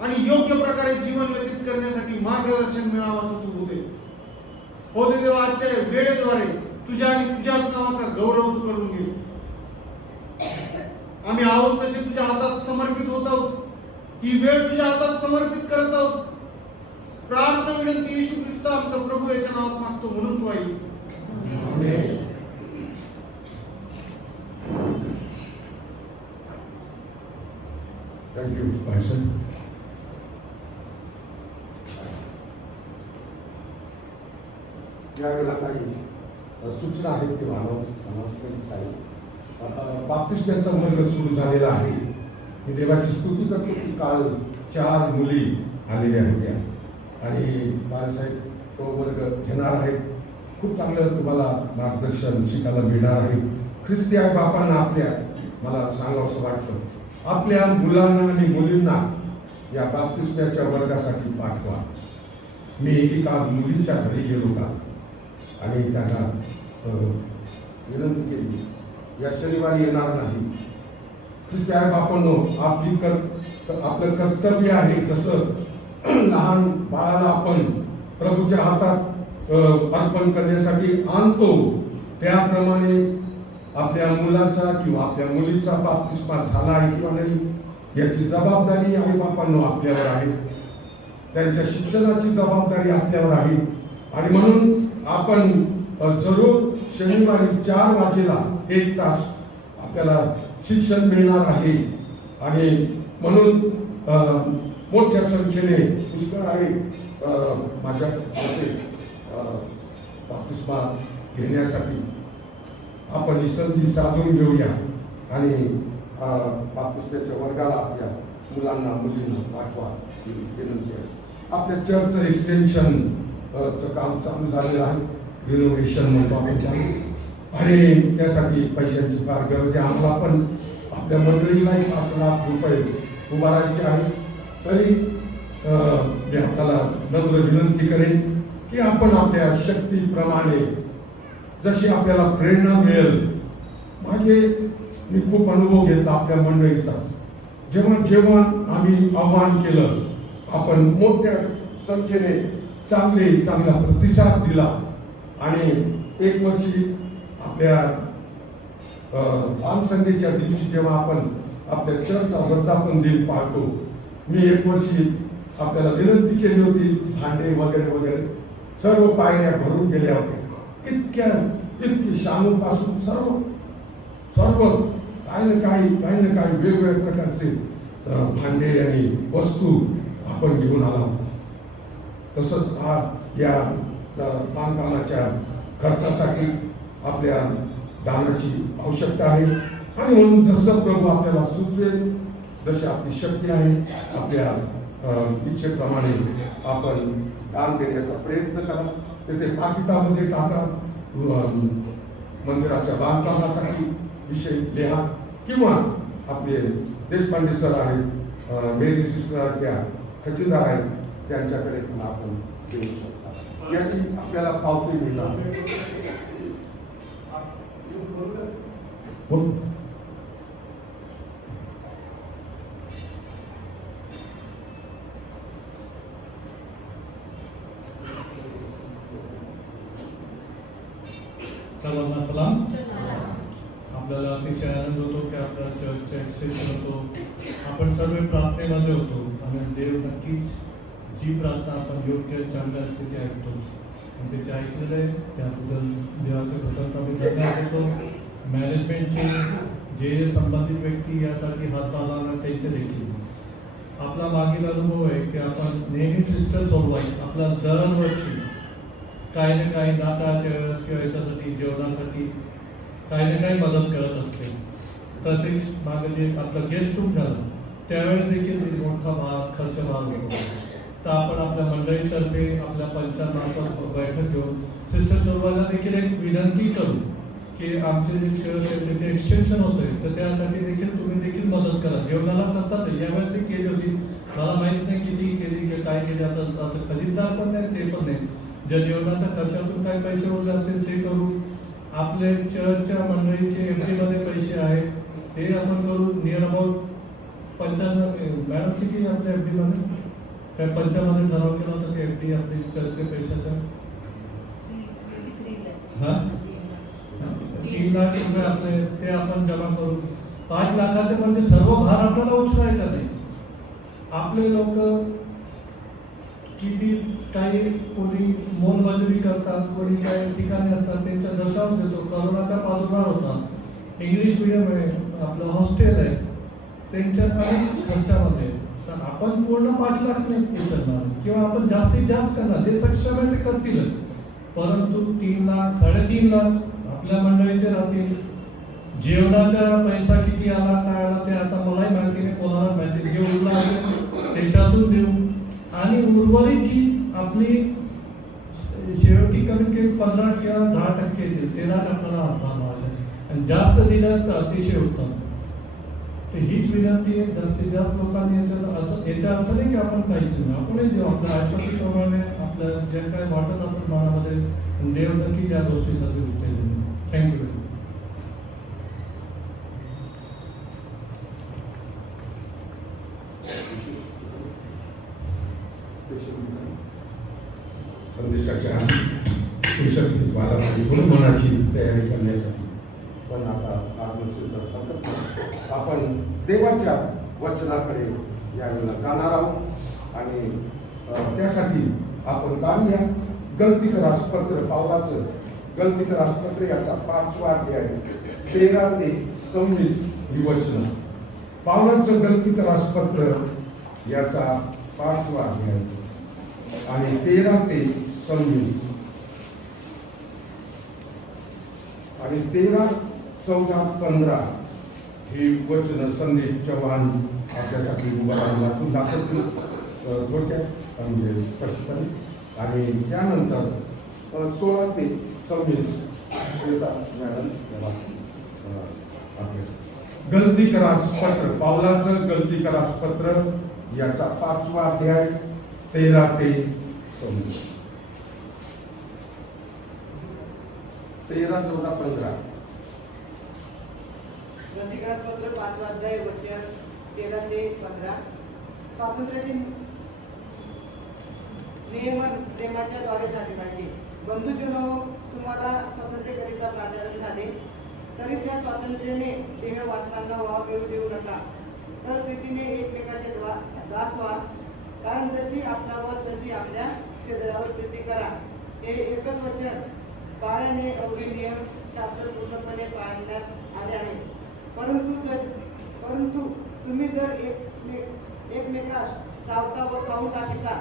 आणि योग्य प्रकारे जीवन व्यतीत करण्यासाठी मार्गदर्शन मिळावं असं तू होते. हो दे देवा, आजच्या वेळेद्वारे तुझ्या आणि तुझ्याच नावाचा गौरव तू करून घे. आम्ही आहोत तसे तुझ्या हातात समर्पित होत आहोत. ही वेळ तुझ्या हातात समर्पित करत आहोत. प्रार्थना विनंती येशू ख्रिस्त आमचा प्रभू याच्या नावात मागतो, म्हणून तू ऐक. आमेन. थँक्यू भाषण. यावेळेला काही सूचना आहेत किंवा अनाउन्समेंट्स आहेत. बाप्तिस्माचा वर्ग सुरू झालेला आहे. मी देवाची स्तुती करतो की काल 4 मुली आलेल्या होत्या आणि बाळासाहेब तो वर्ग घेणार आहेत. खूप चांगलं तुम्हाला मार्गदर्शन शिकायला मिळणार आहे. ख्रिस्ती आई बापांना आपल्या मला सांगावंसं वाटतं, आपल्या मुलांना आणि मुलींना या बाप्तिस्माच्या वर्गासाठी पाठवा. मी एका मुलीच्या घरी गेलो का आणि त्यांना विनंती केली, या शनिवारी येणार नाही. ख्रिस्ती आई बापांनो, आपलं कर्तव्य आहे. जसं लहान बाळाला आपण प्रभूच्या हातात अर्पण करण्यासाठी आणतो, त्याप्रमाणे आपल्या मुलाचा किंवा आपल्या मुलीचा बाप्तिस्मा झाला आहे किंवा नाही याची जबाबदारी आई बापांनो आपल्यावर आहे. त्यांच्या शिक्षणाची जबाबदारी आपल्यावर आहे आणि म्हणून आपण जरूर शनिवारी 4 वाजेला 1 तास आपल्याला शिक्षण मिळणार आहे आणि म्हणून मोठ्या संख्येने पुष्कळ आहे माझ्या मते बाप्तिस्मा घेण्यासाठी आपण ही संधी साधून घेऊया आणि बाप्तिस्माच्या वर्गाला आपल्या मुलांना मुलींना पाठवा ही विनंती आहे. आपल्या चर्चचं एक्सटेन्शन चं काम चालू झालेलं आहे. रिनोव्हेशन म्हणतो आपण त्याला, आणि त्यासाठी पैशांची फार गरज आहे. आम्हाला पण आपल्या मंडळीलाही 5 लाख रुपये उभारायचे आहे. तरी मी आपल्याला नम्र विनंती करेन की आपण आपल्या शक्तीप्रमाणे जशी आपल्याला प्रेरणा मिळेल. मी खूप अनुभव घेतला आपल्या मंडळीचा. जेव्हा आम्ही आव्हान केलं, आपण मोठ्या संख्येने चांगला प्रतिसाद दिला आणि 1 वर्षी आपल्या आमसंध्येच्या दिवशी जेव्हा आपण आपल्या चर्चचा वर्धापन दिन पाळतो, मी 1 वर्षी आपल्याला विनंती केली होती, भांडे वगैरे सर्व पायऱ्या भरून गेल्या होत्या. इतकी शामूपासून सर्व काही ना काही वेगवेगळ्या प्रकारचे भांडे आणि वस्तू आपण घेऊन आला. तसंच या बांधकामाच्या खर्चासाठी आपल्या दानाची आवश्यकता आहे आणि म्हणून जसं प्रभू आपल्याला सुचवेल, जशी आपली शक्ती आहे, आपल्या इच्छेप्रमाणे आपण दान देण्याचा प्रयत्न करा. तेथे पाकिटामध्ये टाका, मंदिराच्या बांधकामासाठी विषय लिहा किंवा आपले देशपांडे सर आहेत मेरी सिस्टर त्या खजिनदार आहेत त्यांच्याकडे पण आपण देऊ शकता. याची आपल्याला पावती मिळणार. सर्वांना सलाम. आपल्याला अतिशय आनंद होतो की आपल्या चर्चचे एक्सटेन्शन होतो. आपण सर्व प्रार्थनेमध्ये होतो आणि देव नक्कीच जी प्रार्थना आपण योग्य चांगल्या स्थिती ऐकतो आणि त्याचे ऐकलेलं आहे त्याबद्दल देवाचे कृतज्ञता मी धन्यवाद देतो. मॅनेजमेंटचे जे संबंधित व्यक्ती यासाठी हातभार लावणार त्यांचे देखील. आपला मागील अनुभव आहे की आपण नेहमी सिस्टर सोडवायची. आपला दरवर्षी काही ना काही नाताळच्या वेळेस किंवा याच्यासाठी जेवणासाठी काही ना काही मदत करत असते. तसेच मागे जे आपलं गेस्ट रूम झालं त्यावेळेस देखील मोठा खर्च भाग होतो. तर आपण आपल्या मंडळीतर्फे आपल्या पंचांमार्फत बैठक घेऊन सिस्टर सोडवायला देखील एक विनंती करू की आमचे जे चर्च आहे त्याचे एक्सटेन्शन होत आहे तर त्यासाठी देखील तुम्ही देखील मदत करा. जेवणाला करतात यावेळेस केली होती. मला माहीत नाही किती केली की काय केली. आता खजिनदार पण नाही ते पण नाही. ज्या जेवणाच्या खर्चातून काही पैसे उरले असतील ते करू. आपले चर्चच्या मंडळीचे FD मध्ये पैसे आहेत ते आपण करू. नियर अबाउट 95 मॅडम किती आपल्या FD मध्ये काय 5 मध्ये ठराव केला होता की FD आपली चर्चचे पैशाचा 3 लाख रुपये आपले ते आपण जमा करू. 5 लाखाचे म्हणजे सर्व भार आपल्याला उचलायचा नाही. आपले लोक किती काही कोणी मोलमजुरी करतात कोणी काही ठिकाणी असतात त्यांच्या दशांश देतो. करोनाचा प्रादुर्भाव होता. इंग्लिश मीडियम आहे आपलं हॉस्टेल आहे त्यांच्या काही खर्चामध्ये तर आपण पूर्ण 5 लाख नाही उचलणार किंवा आपण जास्तीत जास्त करणार. जे सक्षम आहे ते करतीलच. परंतु 3 लाख 3.5 लाख आपल्या मंडळीचे राहतील. जेवणाचा पैसा किती आला काय आला ते आता मलाही माहिती नाही कोणाला माहिती. जे उरला असेल त्याच्यातून देऊ आणि उर्वरित जी आपली शेवटी कमी कमी 15 किंवा 10% येतील. 13 आपल्याला हातभार लावायचा आणि जास्त दिलं तर अतिशय उत्तम. तर हीच विनंती आहे जास्तीत जास्त लोकांनी याच्या अर्थ नाही की आपण काहीच नाही. आपणही देऊ आपल्या ऐपतीप्रमाणे आपल्या जे काय वाटत असेल मनामध्ये देव नक्की त्या गोष्टीसाठी उत्तेजन. थँक्यू. संदेशाच्या बालामध्ये गुणमनाची तयारी करण्यासाठी पण आता आज नसेल तर हरकत नाही. आपण देवाच्या वचनाकडे यावेळेला जाणार आहोत आणि त्यासाठी आपण काढूया गलतीकरासपत्र पावलाचं गलतीकरासपत्र याचा 5वा अध्याय 13 ते 26 ही वचनं. पावलाचं गलतीकरासपत्र याचा 5वा अध्याय आणि 13 ते 26 आणि 13, 14, 15 ही वचन संदीप चव्हाण आपल्यासाठी उभारून वाचून दाखवतील थोडक्यात म्हणजे स्पष्टपणे. आणि त्यानंतर 16 ते 26 श्वेता मॅडम गलतीकरासपत्र पावलाचं गलतीकरासपत्र याचा 5वा अध्याय 13 ते 26. 13, 14, 15 गलतीकरासपत्र 5वा अध्याय वचन 13 ते 15. स्वातंत्र्याचे नियमन प्रेमाच्या द्वारे झाले पाहिजे. बंधुजनो तुम्हाला स्वातंत्र्याकरिता प्राधान्य झाले तरी त्या स्वातंत्र्याने देह वासनांना वाव मिळू देऊ नका. तर प्रीतीने एकमेकाचे दास व्हा. कारण जशी आपणावर तशी आपल्या शरीरावर प्रीती करा. हे एकच वचन पाळणे एवढे नियम शास्त्र पूर्णपणे पाळण्यात आले आहे. परंतु तुम्ही जर एकमेकास चावता व खाऊ टाकता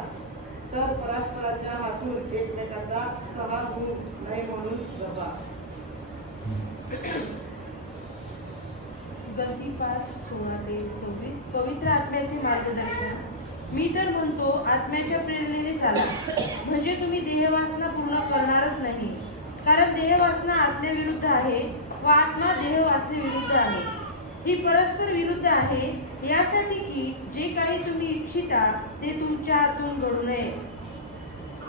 तर परस्पराच्या हातून एकमेकाचा सहार होऊ नाही म्हणून जपा. गलती 5:16 ते 26. पवित्र आत्म्याचे मार्गदर्शन. मी तर म्हणतो आत्म्याच्या प्रेरणेने चाला म्हणजे तुम्ही देहवासना पूर्ण करणारच नाही. कारण देहवासना आत्म्याविरुद्ध आहे व आत्मा देहवासने विरुद्ध आहे. ही परस्पर विरुद्ध आहे यासाठी की जे काही तुम्ही इच्छिता ते तुमच्या हातून घडू नये.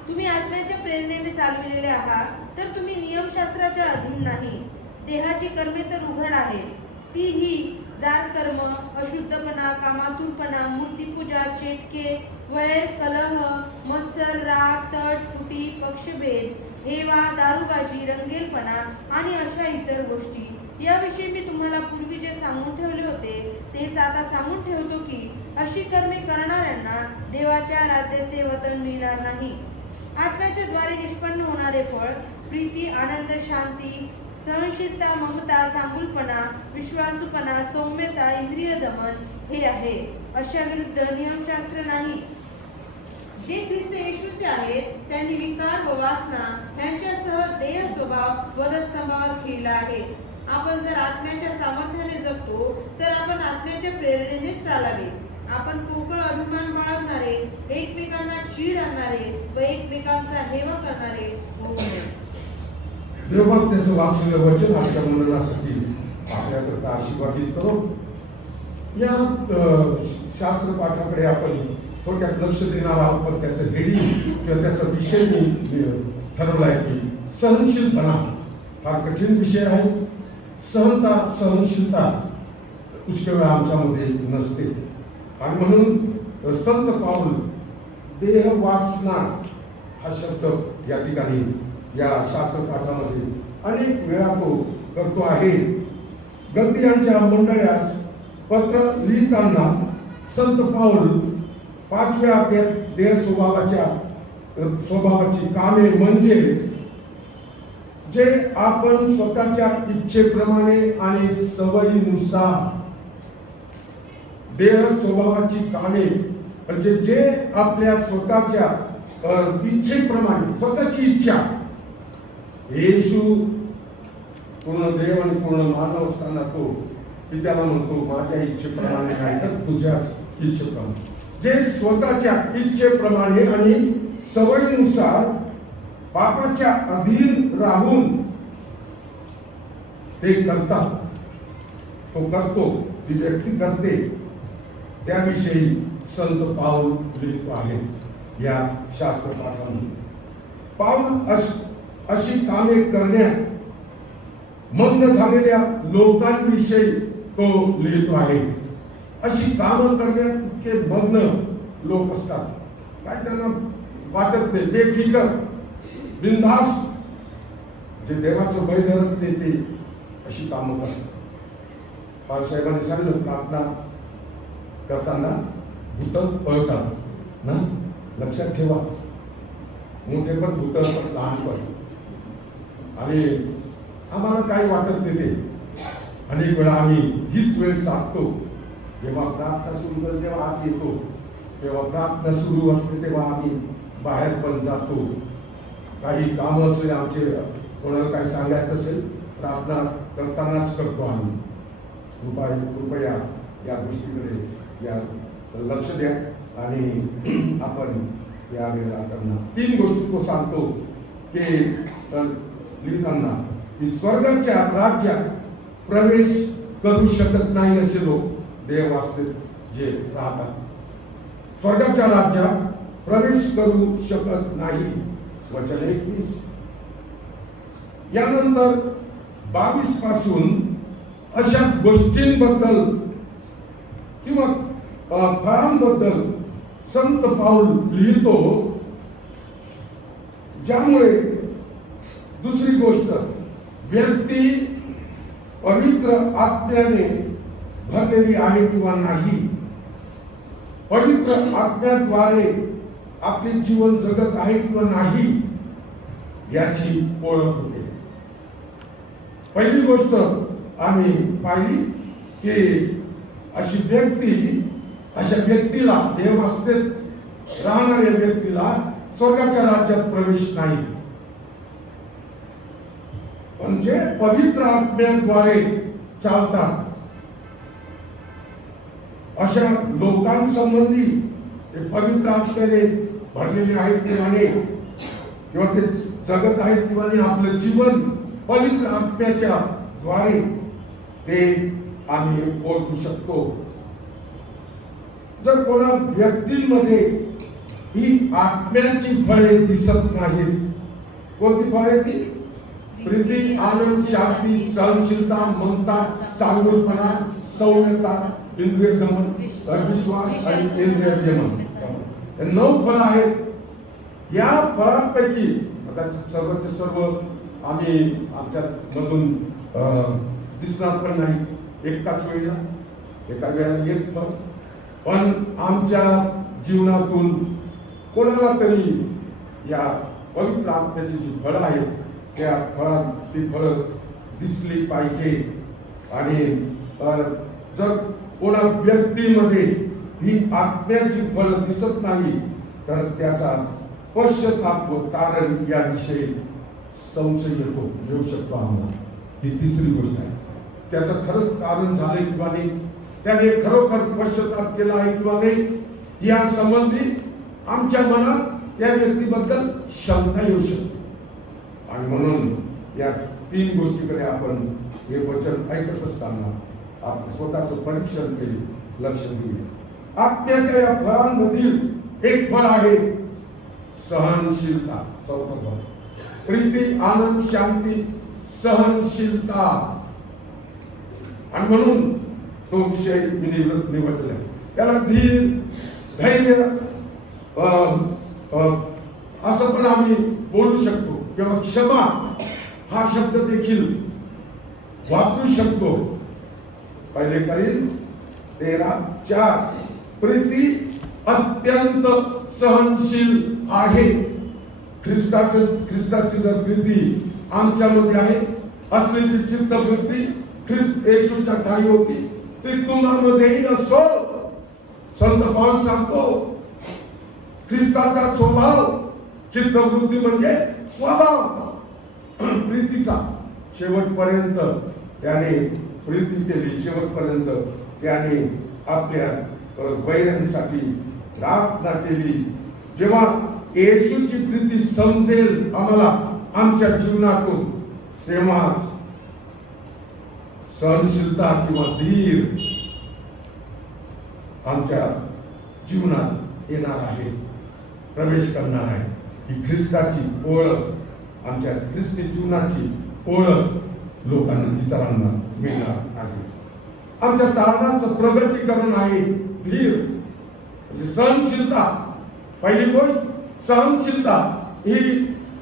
तुम्ही आत्म्याच्या प्रेरणेने चालविलेले आहात, तर तुम्ही नियमशास्त्राच्या अधीन नाही. देहाची कर्मे तर उघड आहेत, ती ही जार कर्म, अशुद्धपणा, कामातुरपणा, मूर्तिपूजा, चेटके, वैर, कलह, मत्सर, राग, तट, फुटी, पक्षभेद, हेवा, दारूबाजी, रंगेलपणा आणि अशा इतर गोष्टी. याविषयी मी तुम्हाला पूर्वी जे सांगून ठेवले होते तेच आता सांगून ठेवतो की अशी कर्मे करणाऱ्यांना देवाच्या राज्याचे वतन मिळणार नाही. आत्म्याच्या द्वारे निष्पन्न होणारे फळ प्रीती, आनंद, शांती, सहनशीलता, ममता, चांगुलपणा, विश्वासूपणा, सौम्यता, इंद्रिय दमन हे आहे. अशा विरुद्ध नियमशास्त्र नाही. जे ख्रिस्त येशूचे आहेत त्यांनी विकार व वासना यांच्यासह देह स्वभाव वधस्तंभावर खेळला आहे. आपण जर आत्म्याच्या सामर्थ्याने जगतो तर आपण आत्म्याच्या प्रेरणेनेच चालावे. आपण पोकळ अभिमान बाळगणारे, एकमेकांना चीड आणणारे व एकमेकांचा हेवा करणारे होऊ नये. देवबाग त्याचं वाचलेलं वचन आमच्या मननासाठी आपल्याकरता आशीर्वादित करो. या शास्त्र पाठाकडे आपण थोडक्यात लक्ष देणार आहोत, पण त्याचं हेडिंग किंवा त्याचा विषय मी ठरवलाय की सहनशीलपणा. फार कठीण विषय आहे. सहनशीलता पुष्कळ वेळा आमच्यामध्ये नसते आणि म्हणून संत पाऊल देह वासना हा शब्द या ठिकाणी या शास्त्र पाठामध्ये अनेक वेळा तो करतो आहे. गलतियांच्या मंडळास पत्र लिहिताना संत पाऊल 5 वेळा देह स्वभावाची कामे म्हणजे जे आपण स्वतःच्या इच्छेप्रमाणे आणि सवयीनुसार देह स्वभावाची कामे म्हणजे जे आपल्या स्वतःच्या इच्छेप्रमाणे स्वतःची इच्छा. येशू पूर्ण देव आणि पूर्ण मानव असताना तो त्याला म्हणतो माझ्या इच्छेप्रमाणे नाही तर तुझ्याच इच्छेप्रमाणे. जे स्वतःच्या इच्छेप्रमाणे आणि सवयीनुसार पापाच्या अधीन राहून ते करतात, तो करतो, ती व्यक्ती करते, त्याविषयी संत पाऊल लिहितो आहे या शास्त्र पाठामध्ये. पाऊल अशी कामे करण्यात मग्न झालेल्या लोकांविषयी तो लिहितो आहे. अशी कामं करण्यात इतके मग्न लोक असतात, काय त्यांना वाटत नाही, बेफिकर, बिनधास, जे देवाचं भय धरत नाही ते अशी कामं करतात. बाळासाहेबांनी सांगितलं प्रार्थना करताना भूत पळतात ना, लक्षात ठेवा. मोठे पण भूत असतात, लहान पण. आणि आम्हाला काही वाटत नाही ते. अनेक वेळा आम्ही हीच वेळ साधतो, जेव्हा प्रार्थना सुरू करतो तेव्हा आत येतो, तेव्हा प्रार्थना सुरू असते तेव्हा आम्ही बाहेर पण जातो. काही काम असेल आमचे, कोणाला काही सांगायचं असेल प्रार्थना करतानाच करतो आम्ही. कृपया या गोष्टीकडे या लक्ष द्या आणि आपण या वेळेला करणार 3 गोष्टी तो सांगतो की लिहिताना की स्वर्गाच्या राज्यात प्रवेश करू शकत नाही असे लोक देव वाचते जे राहतात. स्वर्गाच्या राज्यात प्रवेश करू शकत नाही. वचन 21. यानंतर 22 पासून अशा गोष्टींबद्दल किंवा फळांबद्दल संत पाऊल लिहितो, ज्यामुळे दुसरी गोष्ट व्यक्ती पवित्र आत्म्याने भरलेली आहे किंवा नाही, पवित्र आत्म्याद्वारे आपले जीवन जगत आहे किंवा नाही याची ओळख होते. पहिली गोष्ट आम्ही पाहिली की अशा व्यक्तीला देवावस्थेत राहणाऱ्या व्यक्तीला स्वर्गाच्या राज्यात प्रवेश नाही. म्हणजे पवित्र आत्म्याद्वारे चालतात अशा लोकांसंबंधी ते पवित्र आत्म्याने भरलेले आहेत किंवा नाही, किंवा ते जगत आहेत किंवा नाही, आपलं जीवन पवित्र आत्म्याच्या द्वारे ते आम्ही ओळखू शकतो. जर कोणा व्यक्तींमध्ये ही आत्म्याची फळे दिसत नाहीत, कोणती फळे ती? प्रीती, आनंद, शांती, सहनशीलता, ममता, चांगुलपणा, सौम्यता, इंद्रिय दमन, विश्वास आणि इंद्रिय नियमन. हे 9 फळं आहेत. या फळांपैकी कदाचित सर्वचे सर्व आम्ही आमच्या मधून दिसणार पण नाही एकाच वेळेला, एका वेळेला एक फळ, पण आमच्या जीवनातून कोणाला तरी या पवित्र आत्म्याची जी फळं आहेत त्या ती फळं दिसली पाहिजे. आणि जर कोणा व्यक्तीमध्ये ही आत्म्याची फळं दिसत नाही तर त्याचा पश्चाताप व कारण याविषयी संशय येऊ शकतो आम्हाला. ही तिसरी गोष्ट आहे. त्याचं खरंच कारण झालंय किंवा नाही, त्याने खरोखर पश्चाताप केला आहे किंवा नाही, या संबंधी आमच्या मनात त्या व्यक्तीबद्दल शंका येऊ शकते. आणि म्हणून या 3 गोष्टीकडे आपण हे वचन ऐकत असताना आपण स्वतःचं परीक्षण केले, लक्ष दिले. आत्म्याच्या या फळांमधील एक फळ आहे सहनशीलता. 4थं फळ प्रीती, आनंद, शांती, सहनशीलता. आणि म्हणून तो विषय मी निवडला. त्याला धीर, धैर्य असं पण आम्ही बोलू शकतो किंवा क्षमा हा शब्द देखील वापरू शकतो. पहिले करील 13:4 प्रीती अत्यंत सहनशील आहे. ख्रिस्ताची जर प्रीती आमच्यामध्ये आहे, असलेली चित्तवृत्ती ख्रिस्त येशूच्या ठाई होती, ती तुम्हामध्येही असो. संत पौल सांगतो ख्रिस्ताचा स्वभाव, चित्तवृत्ती म्हणजे स्वभाव प्रीतीचा. शेवटपर्यंत त्याने प्रीती केली, शेवटपर्यंत त्याने आपल्या वैरांसाठी प्रार्थना केली. जेव्हा येशूची प्रीती समजेल आम्हाला आमच्या जीवनातून, तेव्हाच सहनशीलता किंवा धीर आमच्या जीवनात येणार आहे, प्रवेश करणार आहे. ही ख्रिस्ताची ओळख, आमच्या ख्रिस्ती जीवनाची ओळख लोकांना, इतरांना मिळणार आहे. आमच्या तारणाचं प्रगतीकरण आहे धीर, म्हणजे सहनशीलता. पहिली गोष्ट सहनशीलता ही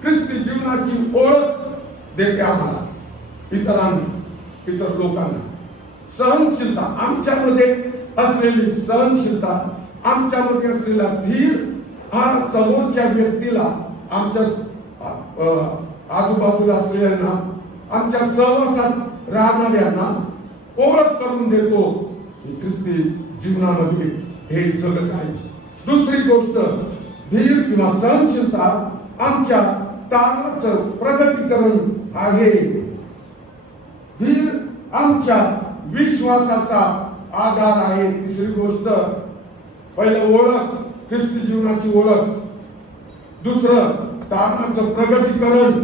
ख्रिस्ती जीवनाची ओळख देते आम्हाला, इतर लोकांना. सहनशीलता, आमच्यामध्ये असलेली सहनशीलता, आमच्यामध्ये असलेला धीर हा समोरच्या व्यक्तीला, आमच्या आजूबाजूला असलेल्यांना, आमच्या सहवासात राहणाऱ्यांना ओळख करून देतो ख्रिस्ती जीवनामध्ये हे जगत आहे. दुसरी गोष्ट, धीर किंवा सहनशीलता आमच्या तारणाचं प्रगतीकरण आहे. धीर आमच्या विश्वासाचा आधार आहे. तिसरी गोष्ट, पहिलं ओळख, ख्रिस्ती जीवनाची ओळख. दुसरं तारणाचं प्रगतीकरण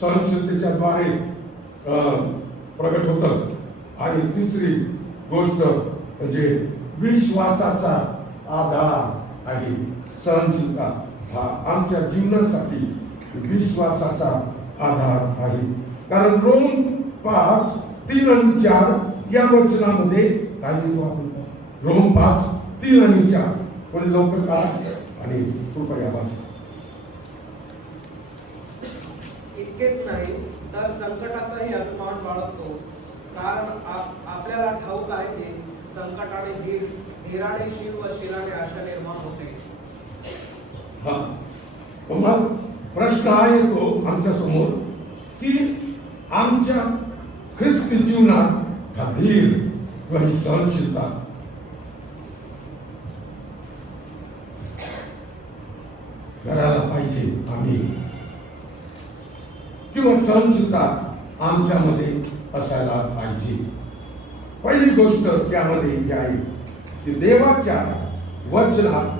सहनशीलतेच्या द्वारे प्रगट होतं. आणि तिसरी गोष्ट म्हणजे विश्वासाचा आधार आहे. सहनशीलता हा आमच्या जीवनासाठी विश्वासाचा आधार आहे. कारण रोम 5:3 आणि 4 या वचनामध्ये काय लिहितो आपण? रोम 5:3 आणि 4 कोणी लवकर काढा आणि कृपया वाचा. इतकेच नाही तर संकटाचाही अभिमान बाळगतो, कारण आपल्याला ठाऊक आहे की संकटाने धीराने शील व शीलाने आशा निर्माण होते. मग प्रश्न आहे तो आमच्या समोर की आमच्या ख्रिस्ती जीवनात हा धीर किंवा ही सहनशीलता करायला पाहिजे आम्ही, किंवा सहनशीलता आमच्यामध्ये असायला पाहिजे. पहिली गोष्ट त्यामध्ये ही आहे की देवाच्या वचनात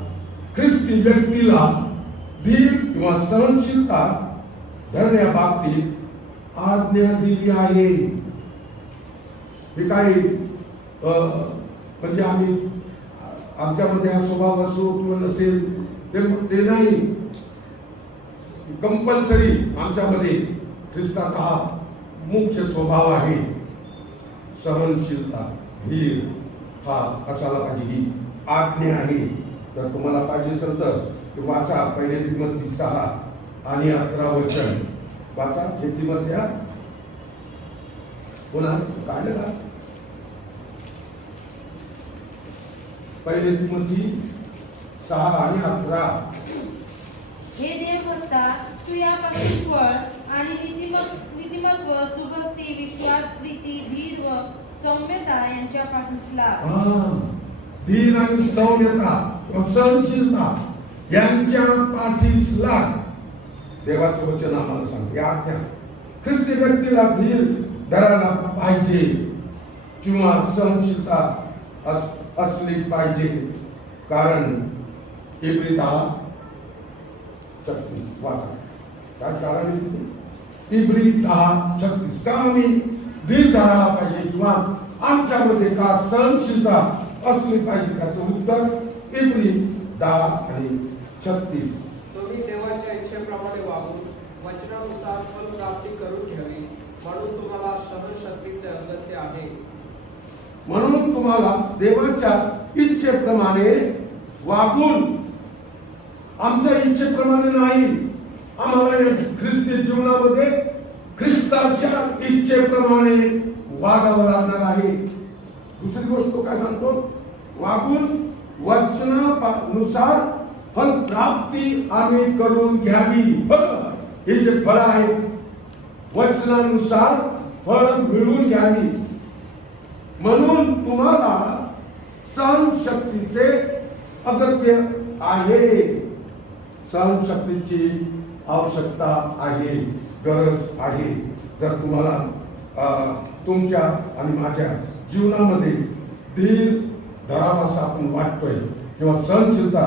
ख्रिस्ती व्यक्तीला धीर किंवा सहनशीलता धरण्याबाबतीत आज्ञा दिली आहे. हे काही म्हणजे आम्ही आमच्यामध्ये हा स्वभाव असो किंवा नसेल ते नाही. कंपल्सरी आमच्यामध्ये ख्रिस्ताचा हा मुख्य स्वभाव आहे. सहनशीलता, धीर हा असायला पाहिजे. ही आज्ञा आहे. तर तुम्हाला पाहिजे असेल तर वाचा 1 तिमोथी 6 आणि 11 वचन वाचा. 1 तिमोथी पुन्हा काढलं का? 1 तिमोथी 6 आणि 11. हे देव म्हणता, तू यापासून वळ आणि नीतिमत्व, सुभक्ती, विश्वास, प्रीती, धीर व सौम्यता यांच्या पाठीस लाग. धीर आणि सौम्यता व सहनशीलता यांच्या पाठीस लाग. देवाचं वचन आम्हाला सांगते आज्ञा. ख्रिस्ती व्यक्तीला धीर धरायला पाहिजे किंवा सहनशीलता असली पाहिजे. कारण इब्री 10:36 वाचा. काय कारण आहे? इब्री 10:36. का आम्ही धीर धरायला पाहिजे किंवा आमच्यामध्ये का सहनशीलता असली पाहिजे? त्याचं उत्तर इब्री 10:36. तुम्ही देवाच्या इच्छेप्रमाणे वागून वचनानुसार फलप्राप्ती करून घ्यावी म्हणून तुम्हाला सहनशक्तीचे अगत्य आहे. म्हणून तुम्हाला देवाच्या इच्छेप्रमाणे वागून, आमच्या इच्छेप्रमाणे नाही, आम्हाला या ख्रिस्ती जीवनामध्ये ख्रिस्ताच्या इच्छेप्रमाणे वागावं लागणार आहे. दुसरी गोष्ट तो काय सांगतो? वागून वचनानुसार फल प्राप्ती आम्ही करून घ्यावी. हे जे फळ आहे वचनानुसार फळ मिळून घ्यावी. म्हणून तुम्हाला सहनशक्तीचे अगत्य आहे. सहनशक्तीची आवश्यकता आहे, गरज आहे. जर तुम्हाला तुमच्या आणि माझ्या जीवनामध्ये धीर धरावासा आपण वाटतोय किंवा सहनशीलता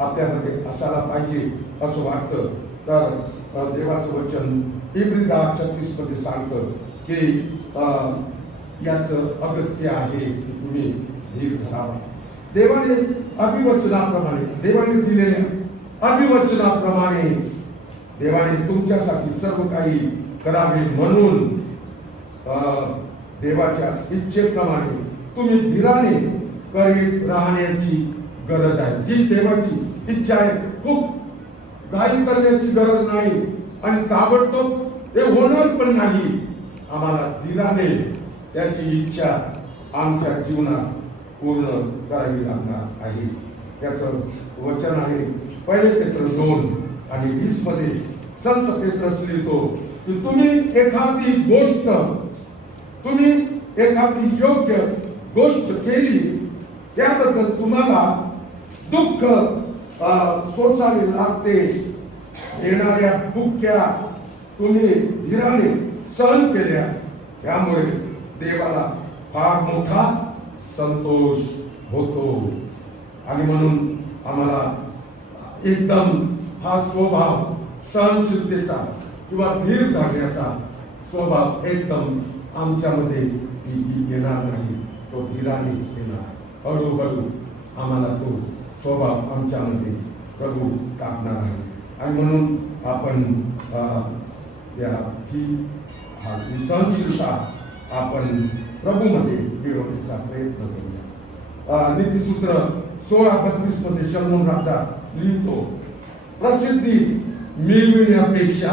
आपल्यामध्ये असायला पाहिजे असं वाटतं, तर देवाचं वचन इब्री 10:36 मध्ये सांगतं की याचं अगत्य आहे की तुम्ही धीर धरावा. देवाने अभिवचनाप्रमाणे, देवाने दिलेल्या अभिवचनाप्रमाणे देवाने तुमच्यासाठी सर्व काही करावे. म्हणून देवाच्या इच्छेप्रमाणे तुम्ही धीराने करीत राहण्याची गरज आहे. जी देवाची इच्छा आहे, खूप घाई करण्याची गरज नाही आणि ताबडतोब हे होणार पण नाही. आम्हाला धीराने त्याची इच्छा आमच्या जीवनात पूर्ण करावी लागणार आहे. त्याचं वचन आहे 1 पेत्र 2:20 मध्ये संत पेत्रस लिहितो की तुम्ही एखादी योग्य गोष्ट केली त्याबद्दल तुम्हाला दुःख सोसावे लागते. येणाऱ्या बुक्क्या तुम्ही धीराने सहन केल्या, त्यामुळे देवाला फार मोठा संतोष होतो. आणि म्हणून आम्हाला एकदम हा स्वभाव सहनशीलतेचा किंवा धीर धरण्याचा स्वभाव एकदम आमच्यामध्ये येणार नाही. तो धीरानेच येणार. हळूहळू आम्हाला तो स्वभाव आमच्यामध्ये करू टाकणार आहे. आणि म्हणून आपण ही सहनशीलता आपण प्रभूमध्ये मिळवण्याचा प्रयत्न करूया. नीतिसूत्र 16:32 मध्ये शलोमोन राजा लिहितो, प्रसिद्धी मिळविण्यापेक्षा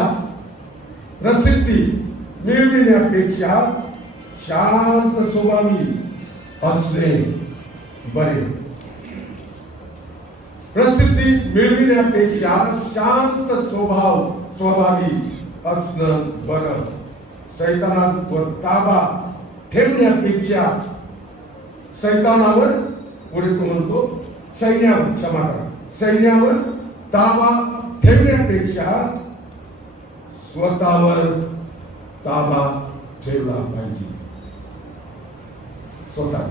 शांत स्वभावी असणे बरे. प्रसिद्धी मिळविण्यापेक्षा शांत स्वभावी असणं बरं. सैतानावर ताबा ठेवण्यापेक्षा, सैतानावर पुढे तो म्हणतो सैन्यावर ताबा ठेवण्यापेक्षा स्वतःवर ताबा ठेवला पाहिजे. स्वतः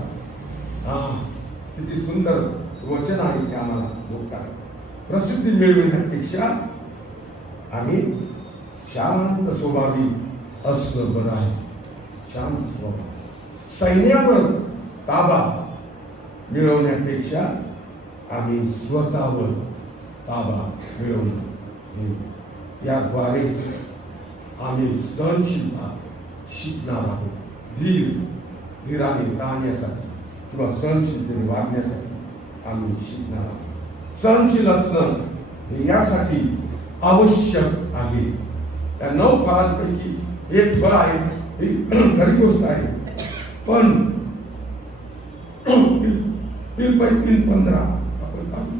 किती सुंदर वचन आहे ते आम्हाला बोलतात. प्रसिद्धी मिळविण्यापेक्षा आम्ही शांत स्वभावी असणं बरं आहे. शांत स्वभाव. सैन्यावर ताबा मिळवण्यापेक्षा आम्ही स्वतःवर ताबा मिळवून घेऊ. याद्वारेच आम्ही सहनशीलता शिकणार आहोत. धीराने राहण्यासाठी किंवा सहनशीलतेने वागण्यासाठी आम्ही शिकणार आहोत. सहनशील असणं हे यासाठी आवश्यक आहे. या 9 फळांपैकी एक फळ आहे, ही खरी गोष्ट आहे. पण फिलिप्पी 3:15 आपण पाहू.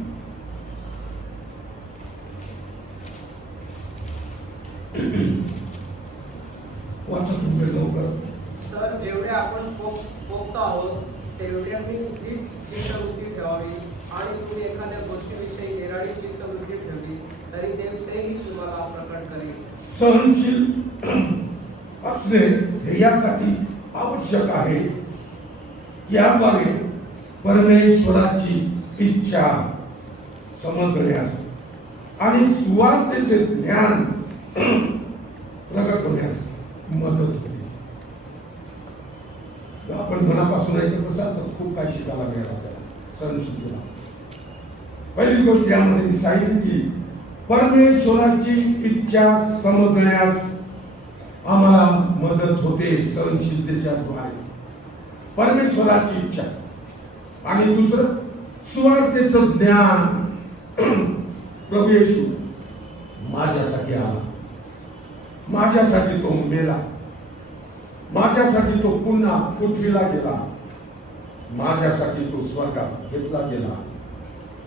वाचा तुम्ही लवकर. तर जेवढे आपण पोक्त आहोत तेवढ्या मी हीच चित्तवृत्ती ठेवावी, आणि तुम्ही एखाद्या गोष्टीविषयी निराळी चित्तवृत्ती ठेवली तरी तेही तुम्हाला प्रकट करेल. सहनशील असणे हे यासाठी आवश्यक आहे. याद्वारे परमेश्वराची इच्छा समजण्यास आणि सुवार्तेचे ज्ञान प्रगट होण्यास मदत होते. आपण मनापासून ऐकत असाल तर खूप काही शिकायला मिळेल आपल्याला सहनशीलतेला. पहिली गोष्ट यामध्ये मी सांगितली की परमेश्वराची इच्छा समजण्यास आम्हाला मदत होते सहनशीलतेच्या द्वारे. परमेश्वराची इच्छा आणि दुसरं सुवार्तेचं ज्ञान. प्रभू येशू माझ्यासाठी आला, माझ्यासाठी तो मेला, माझ्यासाठी तो पुन्हा पृथ्वीला गेला, माझ्यासाठी तो स्वर्गात घेतला गेला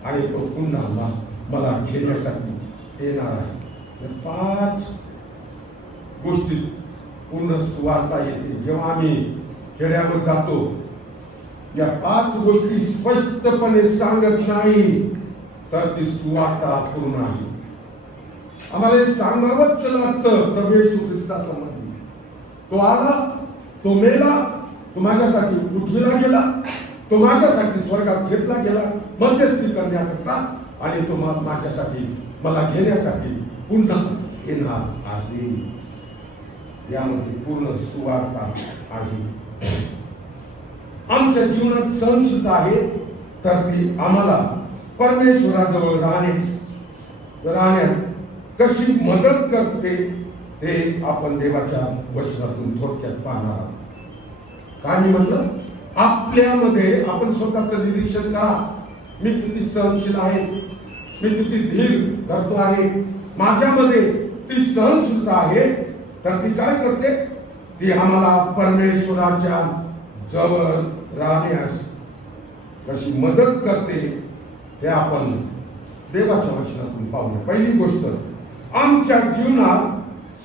आणि तो पुन्हा मला घेण्यासाठी येणार आहे. 5 गोष्टी पूर्ण सुवार्ता येते. जेव्हा आम्ही खेड्यावर जातो या 5 गोष्टी स्पष्टपणे सांगत नाही तर ती सुवार्ता पूर्ण आहे. आम्हाला हे सांगावंच लागतं. प्रभू येशू ख्रिस्तासंबंधी तो आला, तो मेला, तो माझ्यासाठी पृथ्वीला गेला, तो माझ्यासाठी स्वर्गात घेतला गेला मध्यस्थी करण्याकरता, आणि तो माझ्यासाठी मला घेण्यासाठी पुन्हा येणार आहे. यामध्ये पूर्ण सुवार्ता आहे. आमच्या जीवनात सहनशीलता आहे तर ती आम्हाला परमेश्वराजवळ राहण्यात कशी मदत करते ते आपण देवाच्या वचनातून थोडक्यात पाहणार आहोत. काय मी म्हटलं, आपल्यामध्ये आपण स्वतःचं निरीक्षण करा. मी किती सहनशील आहे, मी किती धीर धरतो आहे. माझ्यामध्ये ती सहनशीलता आहे तर ती काय करते, ती आम्हाला परमेश्वराच्या जवळ राहण्यास कशी मदत करते ते आपण देवाच्या वचनातून पाहूया. पहिली गोष्ट, आमच्या जीवनात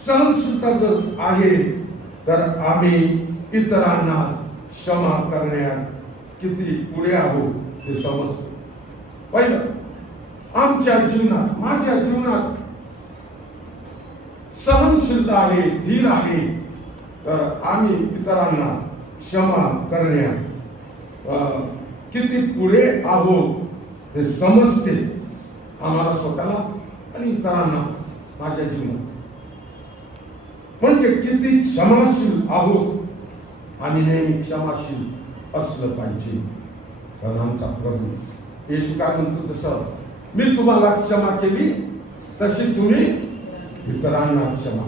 सहनशीलता जर आहे तर आम्ही इतरांना क्षमा करण्यात किती पुढे आहोत हे समजते. पहिलं, आमच्या जीवनात, माझ्या जीवनात सहनशीलता आहे, धीर आहे तर आम्ही इतरांना क्षमा करण्यात किती पुढे आहोत हे समजते आम्हाला स्वतःला आणि इतरांना. माझ्या जीवनात म्हणजे किती क्षमाशील आहोत. आम्ही नेहमी क्षमाशील असलं पाहिजे. कारण आमचा प्रभू येशू काय म्हणतो, तसं मी तुम्हाला क्षमा केली तशी तुम्ही इतरांना क्षमा.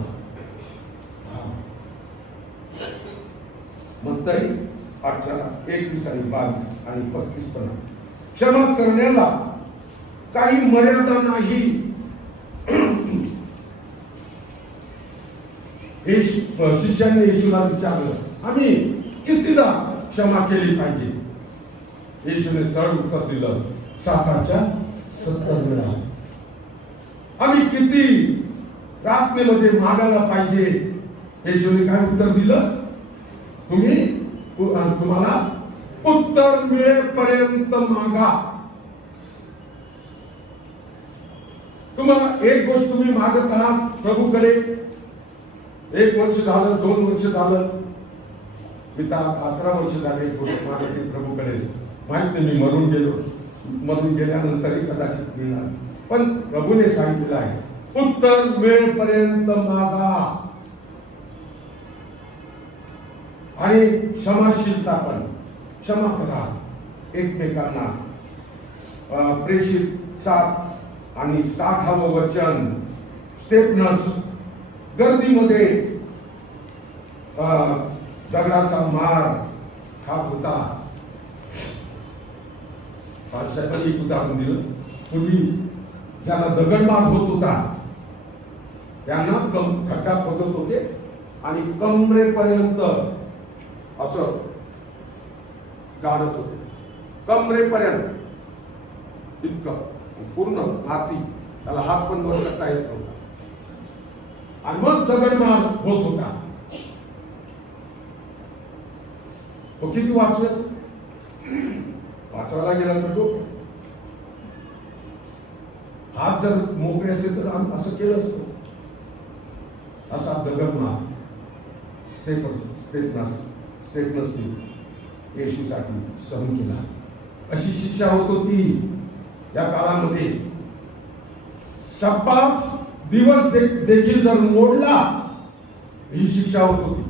मग तरी 18, 21 आणि 22 आणि 35 पण क्षमा करण्याला काही मर्यादा नाही. शिष्याने येशूला विचारलं, आम्ही कितीदा क्षमा केली पाहिजे. येशूने सरळ उत्तर दिलं, 7 वेळा. आम्ही किती प्रार्थनेमध्ये मागायला पाहिजे. येशूने काय उत्तर दिलं, तुम्हाला उत्तर मिळेपर्यंत मागा. तुम्हाला एक गोष्ट तुम्ही मागत आहात प्रभूकडे, 1 वर्ष झालं, 2 वर्ष झालं, मी 11 वर्ष झाले गोष्ट मागते प्रभूकडे. माहित नाही मी मरून गेल्यानंतरही कदाचित मिळणार, पण प्रभूने सांगितलेलं आहे उत्तर मिळेपर्यंत मागा. आणि क्षमाशीलता पण, क्षमा करा एकमेकांना. प्रेषित 7 आणि 60वे वचन स्टेफनस गर्दीमध्ये दगडाचा मार खात होता. पालसाहेबांनी एक उदाहरण दिलं. पूर्वी ज्यांना दगडमार होत होता त्यांना खड्डा खोदत होते आणि कमरेपर्यंत असं गाडत होते, कमरेपर्यंत इतकं पूर्ण माती, त्याला हात पण वर करता येत नव्हता आणि मग दगडमार होत होता. तो किती वाचवेल? वाचवायला गेला तर तो हात जर मोकळे असते तर असं केलं असतं. असा दगडमार स्टेफनसने येशूसाठी सहन केला. अशी शिक्षा होत होती या काळामध्ये. शब्दात दिवस देखील जर मोडला ही शिक्षा होत होती.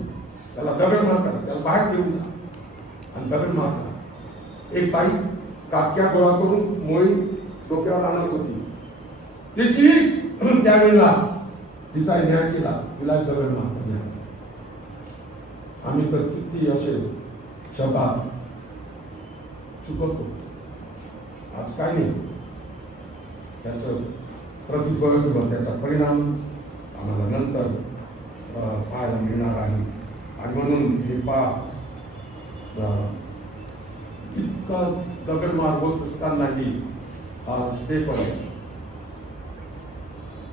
त्याला दगडमार करा, त्याला बाहेर घेऊन जा आणि दगडमार करा. एक बाई काटक्या गोळा करून मोळी डोक्यावर आणत होती. तिची त्यावेळेला तिचा न्याय केला, तिला दगडमार करण्यात. आम्ही तर किती असे शब्दात चुकतो. आज काय नाही, त्याचं प्रतिफळ किंवा त्याचा परिणाम आम्हाला नंतर पाहायला मिळणार आहे. आणि म्हणून हे इतका दगडमार होत असतानाही स्टेफन,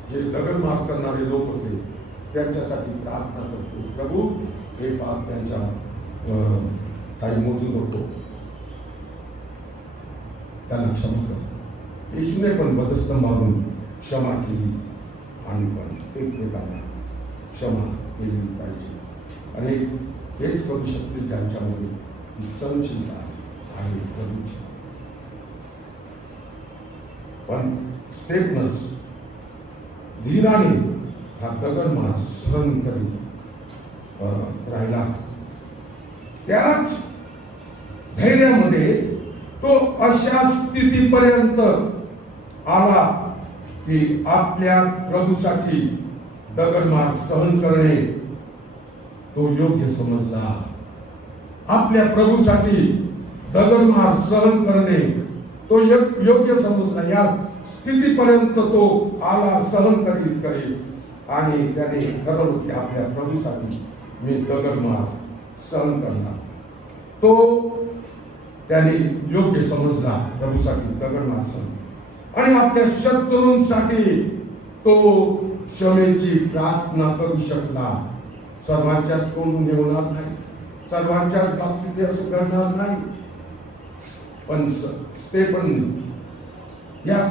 जे दगडमार करणारे लोक होते त्यांच्यासाठी प्रार्थना करतो, प्रभू हे पाप त्यांच्या काही मोजून होतो, त्यांना क्षमा कर. येशूने पण बदस्तंभावरून क्षमा केली आणि पण एकमेकांना क्षमा केली पाहिजे. आणि हेच करू शकते ज्यांच्यामध्ये ही सहनशीलता आहे, प्रभूची. पण स्टेफनस धीराने हा दगडमार सहन करीत राहिला. त्याच धैर्यामध्ये तो अशा स्थितीपर्यंत आला की आपल्या प्रभूसाठी दगडमार सहन करणे तो योग्य समजला. आपल्या प्रभूसाठी दगडमार सहन करणे तो योग्य समजला. या स्थितीपर्यंत तो आला, सहन करीत आणि त्याने ठरवलं की आपल्या प्रभूसाठी मी दगडमार सहन करणार. तो त्याने योग्य समजला प्रभूसाठी दगडमार सहन. आणि आपल्या शत्रूंसाठी तो क्षमेची प्रार्थना करू शकला. सर्वांच्याच तोंड निवडणार नाही, सर्वांच्याच बाबतीत असं करणार नाही. पण स्टेफन या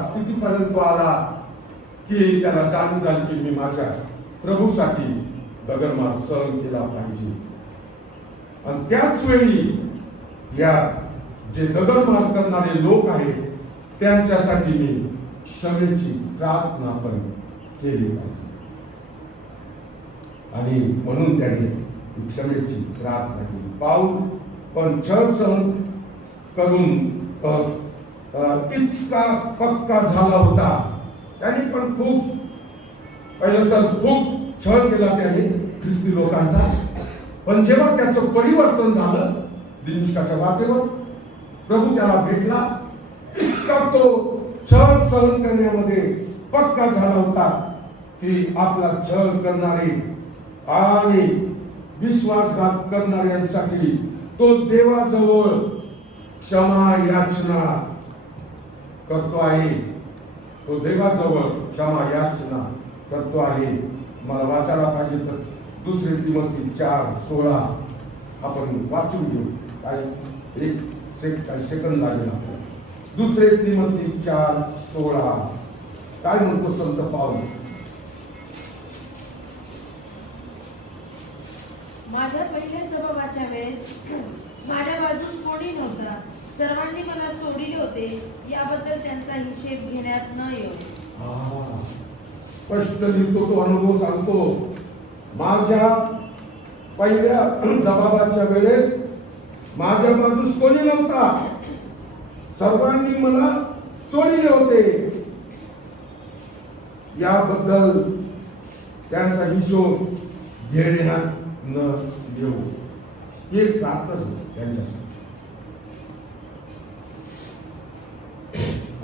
स्थितीपर्यंत आला की त्याला जाणून झाली की मी माझ्या प्रभूसाठी दगडमार सहन केला पाहिजे. आणि त्याच वेळी या जे दगडमार करणारे लोक आहेत त्यांच्यासाठी मी क्षमेची प्रार्थना पण केली पाहिजे. आणि म्हणून त्याने क्षमेची प्रार्थना केली. पाऊल पण छळ सहन करून इतका पक्का झाला होता. त्याने पण पहिलं तर खूप छळ केला त्याने ख्रिस्ती लोकांचा. पण जेव्हा त्याचं परिवर्तन झालं दिनष्काच्या वाटेवर, प्रभू त्याला भेटला, इतका तो छळ सहन करण्यामध्ये पक्का झाला होता की आपला छळ करणारे आणि विश्वासघात करणाऱ्यांसाठी तो देवाजवळ क्षमा याचना करतो आहे. तो देवाजवळ क्षमा याचना करतो आहे. मला वाचायला पाहिजे तर 2 तिमोथी 4:16 आपण वाचून घेऊ. काही सेकंद लागेल आपल्याला. 2 तिमोथी 4:16 काय म्हणतो संत पाऊल? माझ्या पहिल्या जबाबाच्या वेळेस माझ्या बाजूस कोणी नव्हता. सर्वांनी मला सोडिले होते. याबद्दल त्यांचा हिशेब घेण्यात न येऊ. स्पष्ट लिहितो, तो अनुभव सांगतो. माझ्या पहिल्या जबाबाच्या वेळेस माझ्या बाजूस कोणी नव्हता. सर्वांनी मला सोडले होते. याबद्दल त्यांचा हिशोब घेण्यात न येऊ. एक प्रार्थना त्यांच्यासाठी.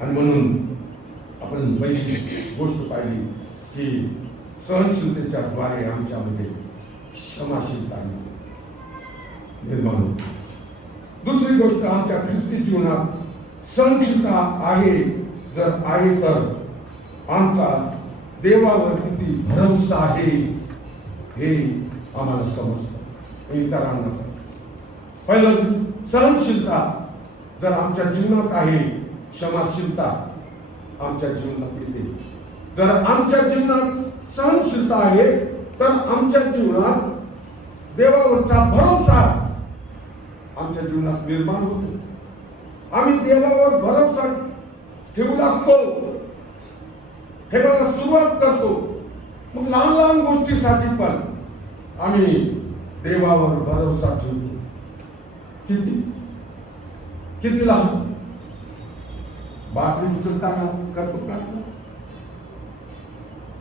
आणि म्हणून आपण पहिली गोष्ट पाहिली की सहनशीलतेच्या द्वारे आमच्यामध्ये क्षमाशीलता निर्माण होते. दुसरी गोष्ट, आमच्या ख्रिस्ती जीवनात सहनशीलता आहे. जर आहे तर आमचा देवावर किती भरोसा आहे हे आम्हाला समजतं. इतरांना पहिलं सहनशीलता जर आमच्या जीवनात आहे, क्षमाशीलता आमच्या जीवनात येते. जर आमच्या जीवनात सहनशीलता आहे तर आमच्या जीवनात देवावरचा भरोसा आमच्या जीवनात निर्माण होतो. आम्ही देवावर भरोसा ठेवू लागतो, ठेवायला सुरुवात करतो. मग लहान लहान गोष्टीसाठी पण आम्ही देवावर भरोसा ठेवतो. किती किती लहान बाटली उचलताना करतो का,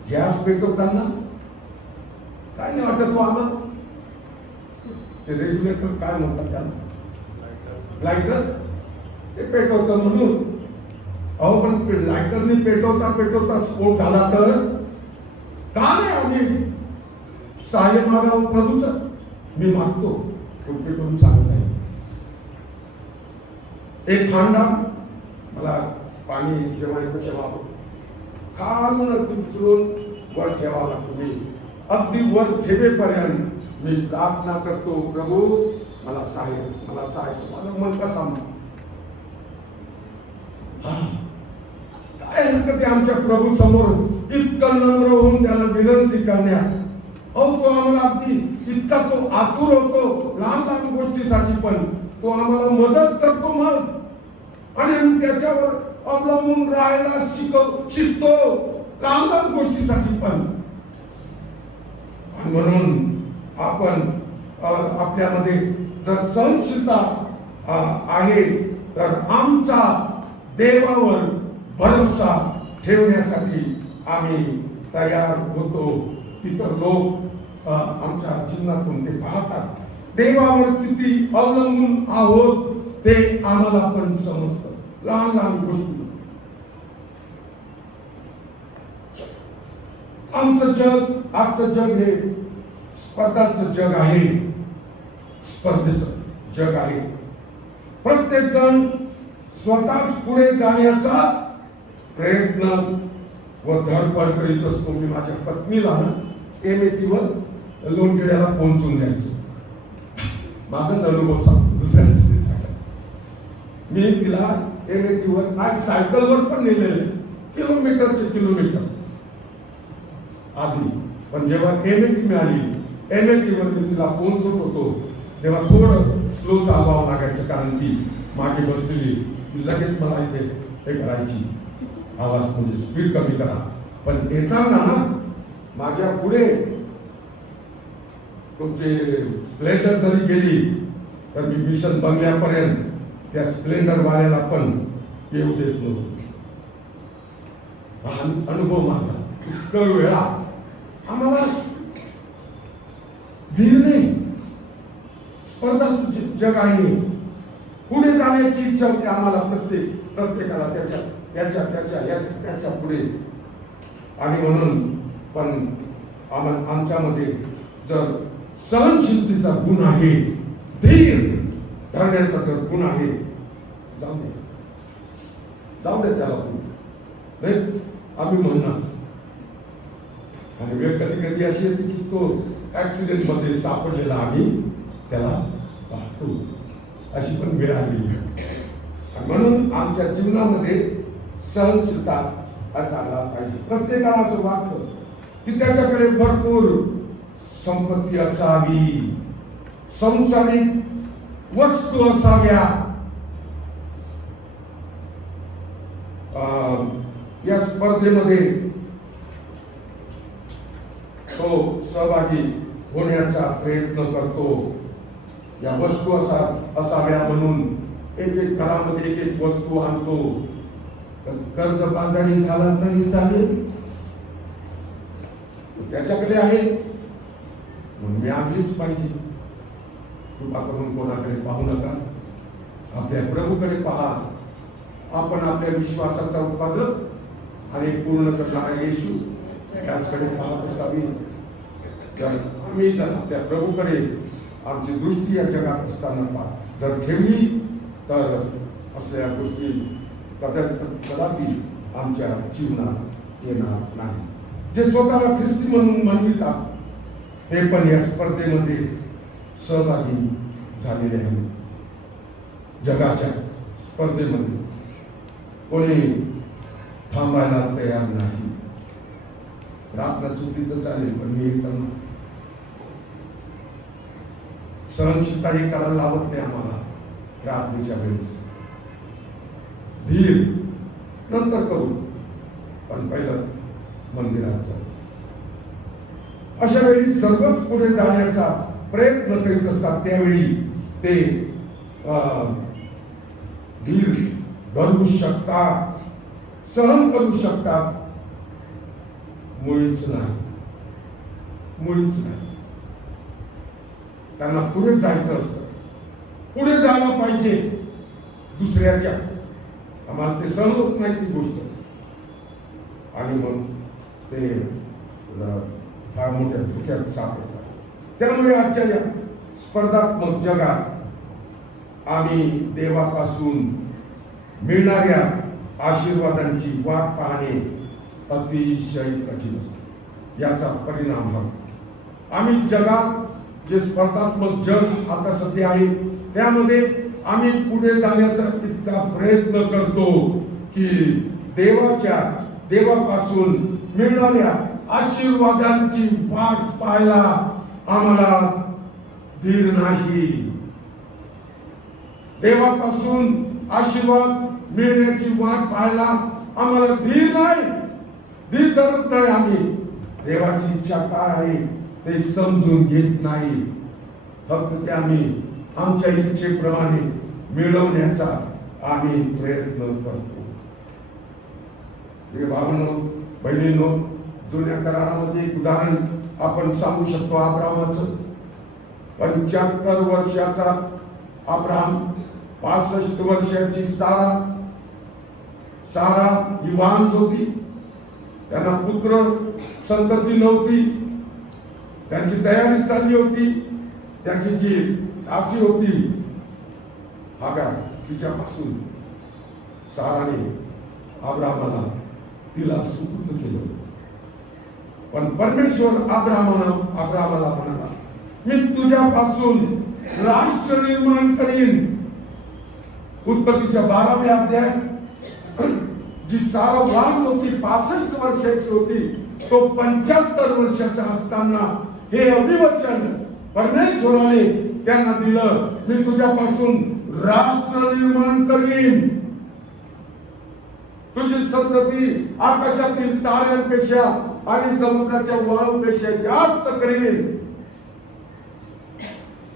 गॅस पेटवताना काय नाही वाटत आम्हाला. ते रेग्युलेटर काय म्हणतात त्याला, लायटर, ते पेटवतं म्हणून. अहो पण लायटरने पेटवता पेटवता स्फोट झाला तर का नाही आम्ही सहाय्य मागावं प्रभूचं? मी मागतो, तो पेटवून सांगत आहे. एक खांडा मला पाणी जेव्हा येतं तेव्हा खालून उचलून वर ठेवावा लागतो. मी अगदी वर ठेवेपर्यंत मी प्रार्थना करतो, प्रभू मला सहाय्य, मला सहाय्य. माझं मन कसा काय हरकत आहे आमच्या प्रभू समोर इतकं नम्र होऊन त्याला विनंती करण्यात. अहो तो आम्हाला अगदी इतका तो आतुर होतो लहान लहान गोष्टीसाठी, पण तो आम्हाला मदत करतो. मग आणि आम्ही त्याच्यावर अवलंबून राहायला शिकतो लहान लहान गोष्टीसाठी पण. आणि म्हणून आपण आपल्यामध्ये जर सहनशीलता आहे तर आमचा देवावर भरोसा ठेवण्यासाठी आम्ही तयार होतो. इतर लोक आमच्या जीवनातून ते पाहतात, देवावर किती अवलंबून आहोत ते आम्हाला पण समजतं लहान लहान गोष्टी. आमचं जग, आजचं जग हे स्पर्धाचं जग आहे, स्पर्धेचं जग आहे. प्रत्येक जण स्वतःच पुढे जाण्याचा प्रयत्न व धडपड करीत असतो. मी माझ्या पत्नीला MIT वर लोणखेड्याला पोहोचून द्यायचो. माझा अनुभव सांगतो, दुसऱ्यांचं ते सांगा. मी तिला MIT वर आज सायकलवर पण नेलेले, किलोमीटरचे किलोमीटर आधी. पण जेव्हा MIT मिळाली, MIT वर मी तिला पोहोचवत होतो तेव्हा थोडं स्लो चालवावं लागायचं, कारण ती मागे बसलेली, ती लगेच मला इथे हे करायची, आवाज म्हणजे स्पीड कमी करा. पण येताना ना माझ्या पुढे तुमचे स्प्लेंडर जरी गेली तर मी मिशन बंगल्यापर्यंत त्या स्प्लेंडर वाल्याला पण येऊ देत नव्हतो. हा अनुभव माझा. पुष्कळ वेळा आम्हाला धीर नाही, स्पर्धाचं जग आहे, पुढे जाण्याची इच्छा होती आम्हाला प्रत्येकाला त्याच्या पुढे. आणि म्हणून पण आमच्यामध्ये जर सहनशीलतेचा गुण आहे, धीर धरण्याचा जर गुण आहे, जाऊ दे त्याला गुण नाही आम्ही म्हणणार. आणि वेळ कधी कधी अशी येते की तो ऍक्सिडेंट मध्ये सापडलेला आम्ही त्याला पाहतो, अशी पण वेळ आलेली. म्हणून आमच्या जीवनामध्ये सहनशीलता असायला पाहिजे. प्रत्येकाला असं वाटतं की त्याच्याकडे भरपूर संपत्ती असावी, संसारिक वस्तू असाव्या, या स्पर्धेमध्ये तो सहभागी होण्याचा प्रयत्न करतो. या वस्तू असाव्या म्हणून एक एक घरामध्ये एक एक वस्तू आणतो, कर्ज बाजारी झाला तरी चालेल, त्याच्याकडे आहे म्हणून मी आणलीच पाहिजे. कृपा करून कोणाकडे पाहू नका, आपल्या प्रभूकडे पहा. आपण आपल्या विश्वासाचा उत्पादक आणि पूर्ण करणारा येशू त्याचकडे पाहत असावी. तर आम्ही जर आपल्या प्रभूकडे आमची दृष्टी या जगात असताना जर ठेवली तर असल्या गोष्टी कदापि आमच्या जीवनात येणार नाही. जे स्वतःला ख्रिस्ती म्हणून म्हणतात हे पण या स्पर्धेमध्ये सहभागी झालेले आहेत. जगाच्या स्पर्धेमध्ये कोणी थांबायला तयार नाही. प्रार्थना चुकली तर चालेल, पण मी एकदम सहनशीलता हे करायला लावत नाही आम्हाला. प्रार्थनेच्या वेळेस धीर नंतर करू, पण पहिलं मंदिरात जाऊ. अशा वेळी सर्वच पुढे जाण्याचा प्रयत्न करीत असतात. त्यावेळी ते धीर धरू शकतात, सहन करू शकतात. मुळीच नाही, मुळीच नाही. त्यांना पुढे जायचं असतं, पुढे जायला पाहिजे दुसऱ्याच्या. आम्हाला ते सहन होत नाही ती गोष्ट, आणि मग ते फार मोठ्या धोक्यात सापडतात. त्यामुळे आजच्या या स्पर्धात्मक जगात आम्ही देवापासून मिळणाऱ्या आशीर्वादांची वाट पाहणे अतिशय कठीण असते. याचा परिणाम हा आम्ही जगात जे स्पर्धात्मक जग आता सध्या आहे त्यामध्ये आम्ही पुढे जाण्याचा इतका प्रयत्न करतो की देवापासून मिळणाऱ्या आशीर्वादांची वाट पाहायला आम्हाला धीर नाही. देवापासून आशीर्वाद मिळण्याची वाट पाहायला आम्हाला धीर नाही, धीर धरत नाही. आम्ही देवाची इच्छा काय आहे ते समजून घेत नाही. फक्त ते आम्ही आमच्या इच्छेप्रमाणे मिळवण्याचा आम्ही प्रयत्न करतो. भावनो बहिणींनो, जुन्या करारामध्ये एक उदाहरण आपण सांगू शकतो. अब्राहमाचं 75 वर्षाचा अब्राहम, 65 वर्षाची सारा ही वाहन होती. त्यांना पुत्र संतती नव्हती. त्यांची तयारी चालली होती. त्याची जी दासी होती हागार, तिच्यापासून साराने अब्राहमाला तिला सुपूर्द केलं. पण परमेश्वर अब्राहमाला म्हणाला, मी तुझ्यापासून राष्ट्र निर्माण करीन. उत्पत्तीच्या 12व्या अध्यायात जी सारा वाहन होती 65 वर्षाची होती, तो 75 वर्षाचा असताना हे अभिवचन परमेश्वराने त्यांना दिलं, मी तुझ्यापासून राष्ट्र निर्माण करीन. तुझी संतती आकाशातील ताऱ्यांपेक्षा आणि समुद्राच्या वाळूपेक्षा जास्त करीन.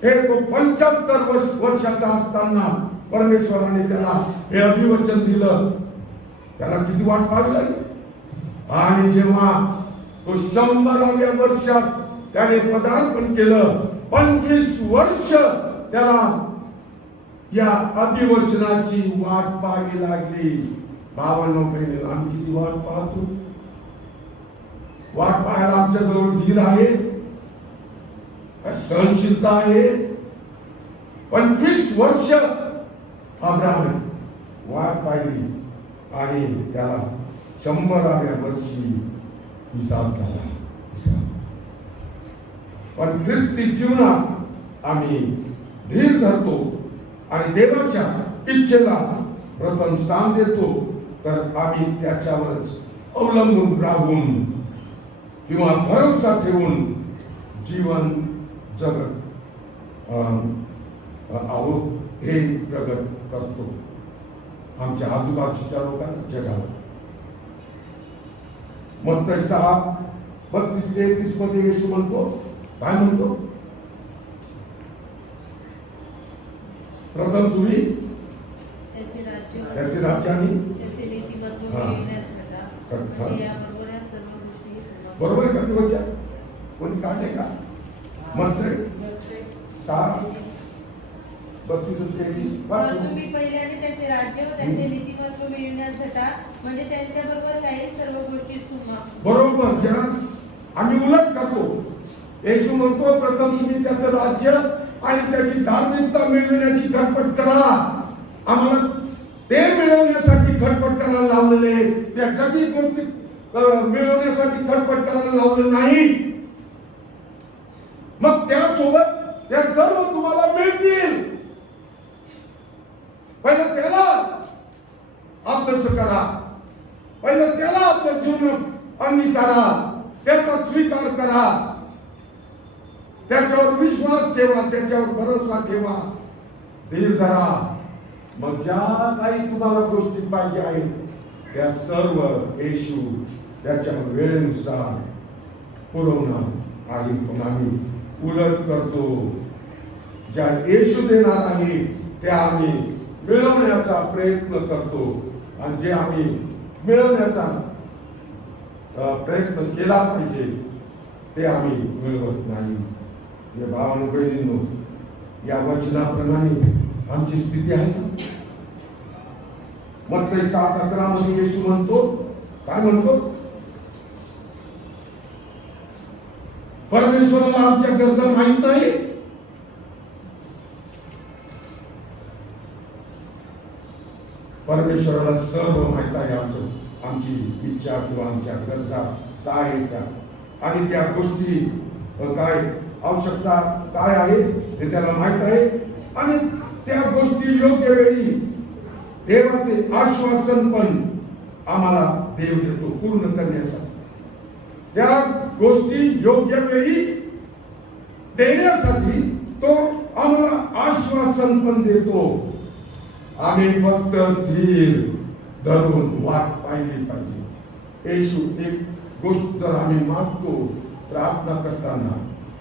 हे तो 75 वर्षाचा असताना परमेश्वराने त्याला हे अभिवचन दिलं. त्याला किती वाट पाहावी लागली. आणि जेव्हा तो 100व्या वर्षात त्याने पदार्पण केलं, 25 वर्ष त्याला या अभिवचनाची वाट पाहावी लागली. भावांनो बहिणींनो, आम्ही किती वाट पाहतो. वाट पाहायला आमच्या जवळ धीर आहे, सहनशीलता आहे. 25 वर्ष अब्राहम वाट पाहिली आणि त्याला 100व्या वर्षी हिसाब झाला. पण ख्रिस्ती जीवनात आम्ही धीर धरतो आणि देवाच्या इच्छेला प्रथम स्थान देतो. तर आम्ही त्याच्यावरच अवलंबून राहून किंवा भरोसा ठेवून जीवन जगत आहोत हे प्रगट करतो आमच्या आजूबाजूच्या लोकांना, जगाला. मत्ती 6:32-33 मध्ये येशू म्हणतो, काय म्हणतो? प्रथम तुम्ही त्याचे राज्य आणि त्याचे नीतिमत्व हा. मिळविण्याकरता, करता. म्हणजे याबरोबर या सर्व गोष्टी तुम्हाला- बरोबर आहे का ते वचन? कोणी काढले का? मंत्र 6:32-33 तर वाचून. तुम्ही पहिल्याने त्याचे राज्य व त्याचे नीतिमत्व मिळविण्याकरता, म्हणजे त्यांच्याबरोबर काही सर्व गोष्टी तुम्हा बरोबर, ज्या आम्ही उलट करतो. येशू म्हणतो प्रथम तुम्ही त्याचं राज्य आणि त्याची धार्मिकता मिळविण्याची खटपट करा. आम्हाला ते मिळवण्यासाठी खटपट करायला लावलेले, त्या जटिल गोष्टी मिळवण्यासाठी खटपट करायला लावले नाही. मग त्यासोबत त्या सर्व तुम्हाला मिळतील. पहिलं त्याला अभ्यास करा, पहिलं त्याला आपल्या जीवनात अंगीकारा, त्याचा स्वीकार करा, त्याच्यावर विश्वास ठेवा, त्याच्यावर भरोसा ठेवा, धीर धरा. मग ज्या काही तुम्हाला गोष्टी पाहिजे आहेत त्या सर्व येशू त्याच्या वेळेनुसार पुरवणार आहे. पण आम्ही उलट करतो. ज्या येशू देणार आहे त्या आम्ही मिळवण्याचा प्रयत्न करतो, आणि जे आम्ही मिळवण्याचा प्रयत्न केला पाहिजे ते आम्ही मिळवत नाही. हे भावांनो बहिणींनो, या वचनाप्रमाणे आमची स्थिती आहे ना? मत्ती 7:11 मध्ये येशू म्हणतो, काय म्हणतो? परमेश्वराला आमच्या गरजा माहित नाही. परमेश्वराला सर्व माहित आहे. आमची इच्छा किंवा आमच्या गरजा काय आहेत त्या, आणि त्या गोष्टी काय आवश्यकता काय आहे ते त्याला माहित आहे. आणि त्या गोष्टी योग्य वेळी देवाचे आश्वासन पण आम्हाला देव देतो पूर्ण करण्यासाठी. त्या गोष्टी योग्य वेळी देण्यासाठी तो आम्हाला आश्वासन पण देतो. आम्ही फक्त धीर धरून वाट पाहिली पाहिजे. येशू एक गोष्ट जर आम्ही मागतो प्रार्थना करताना,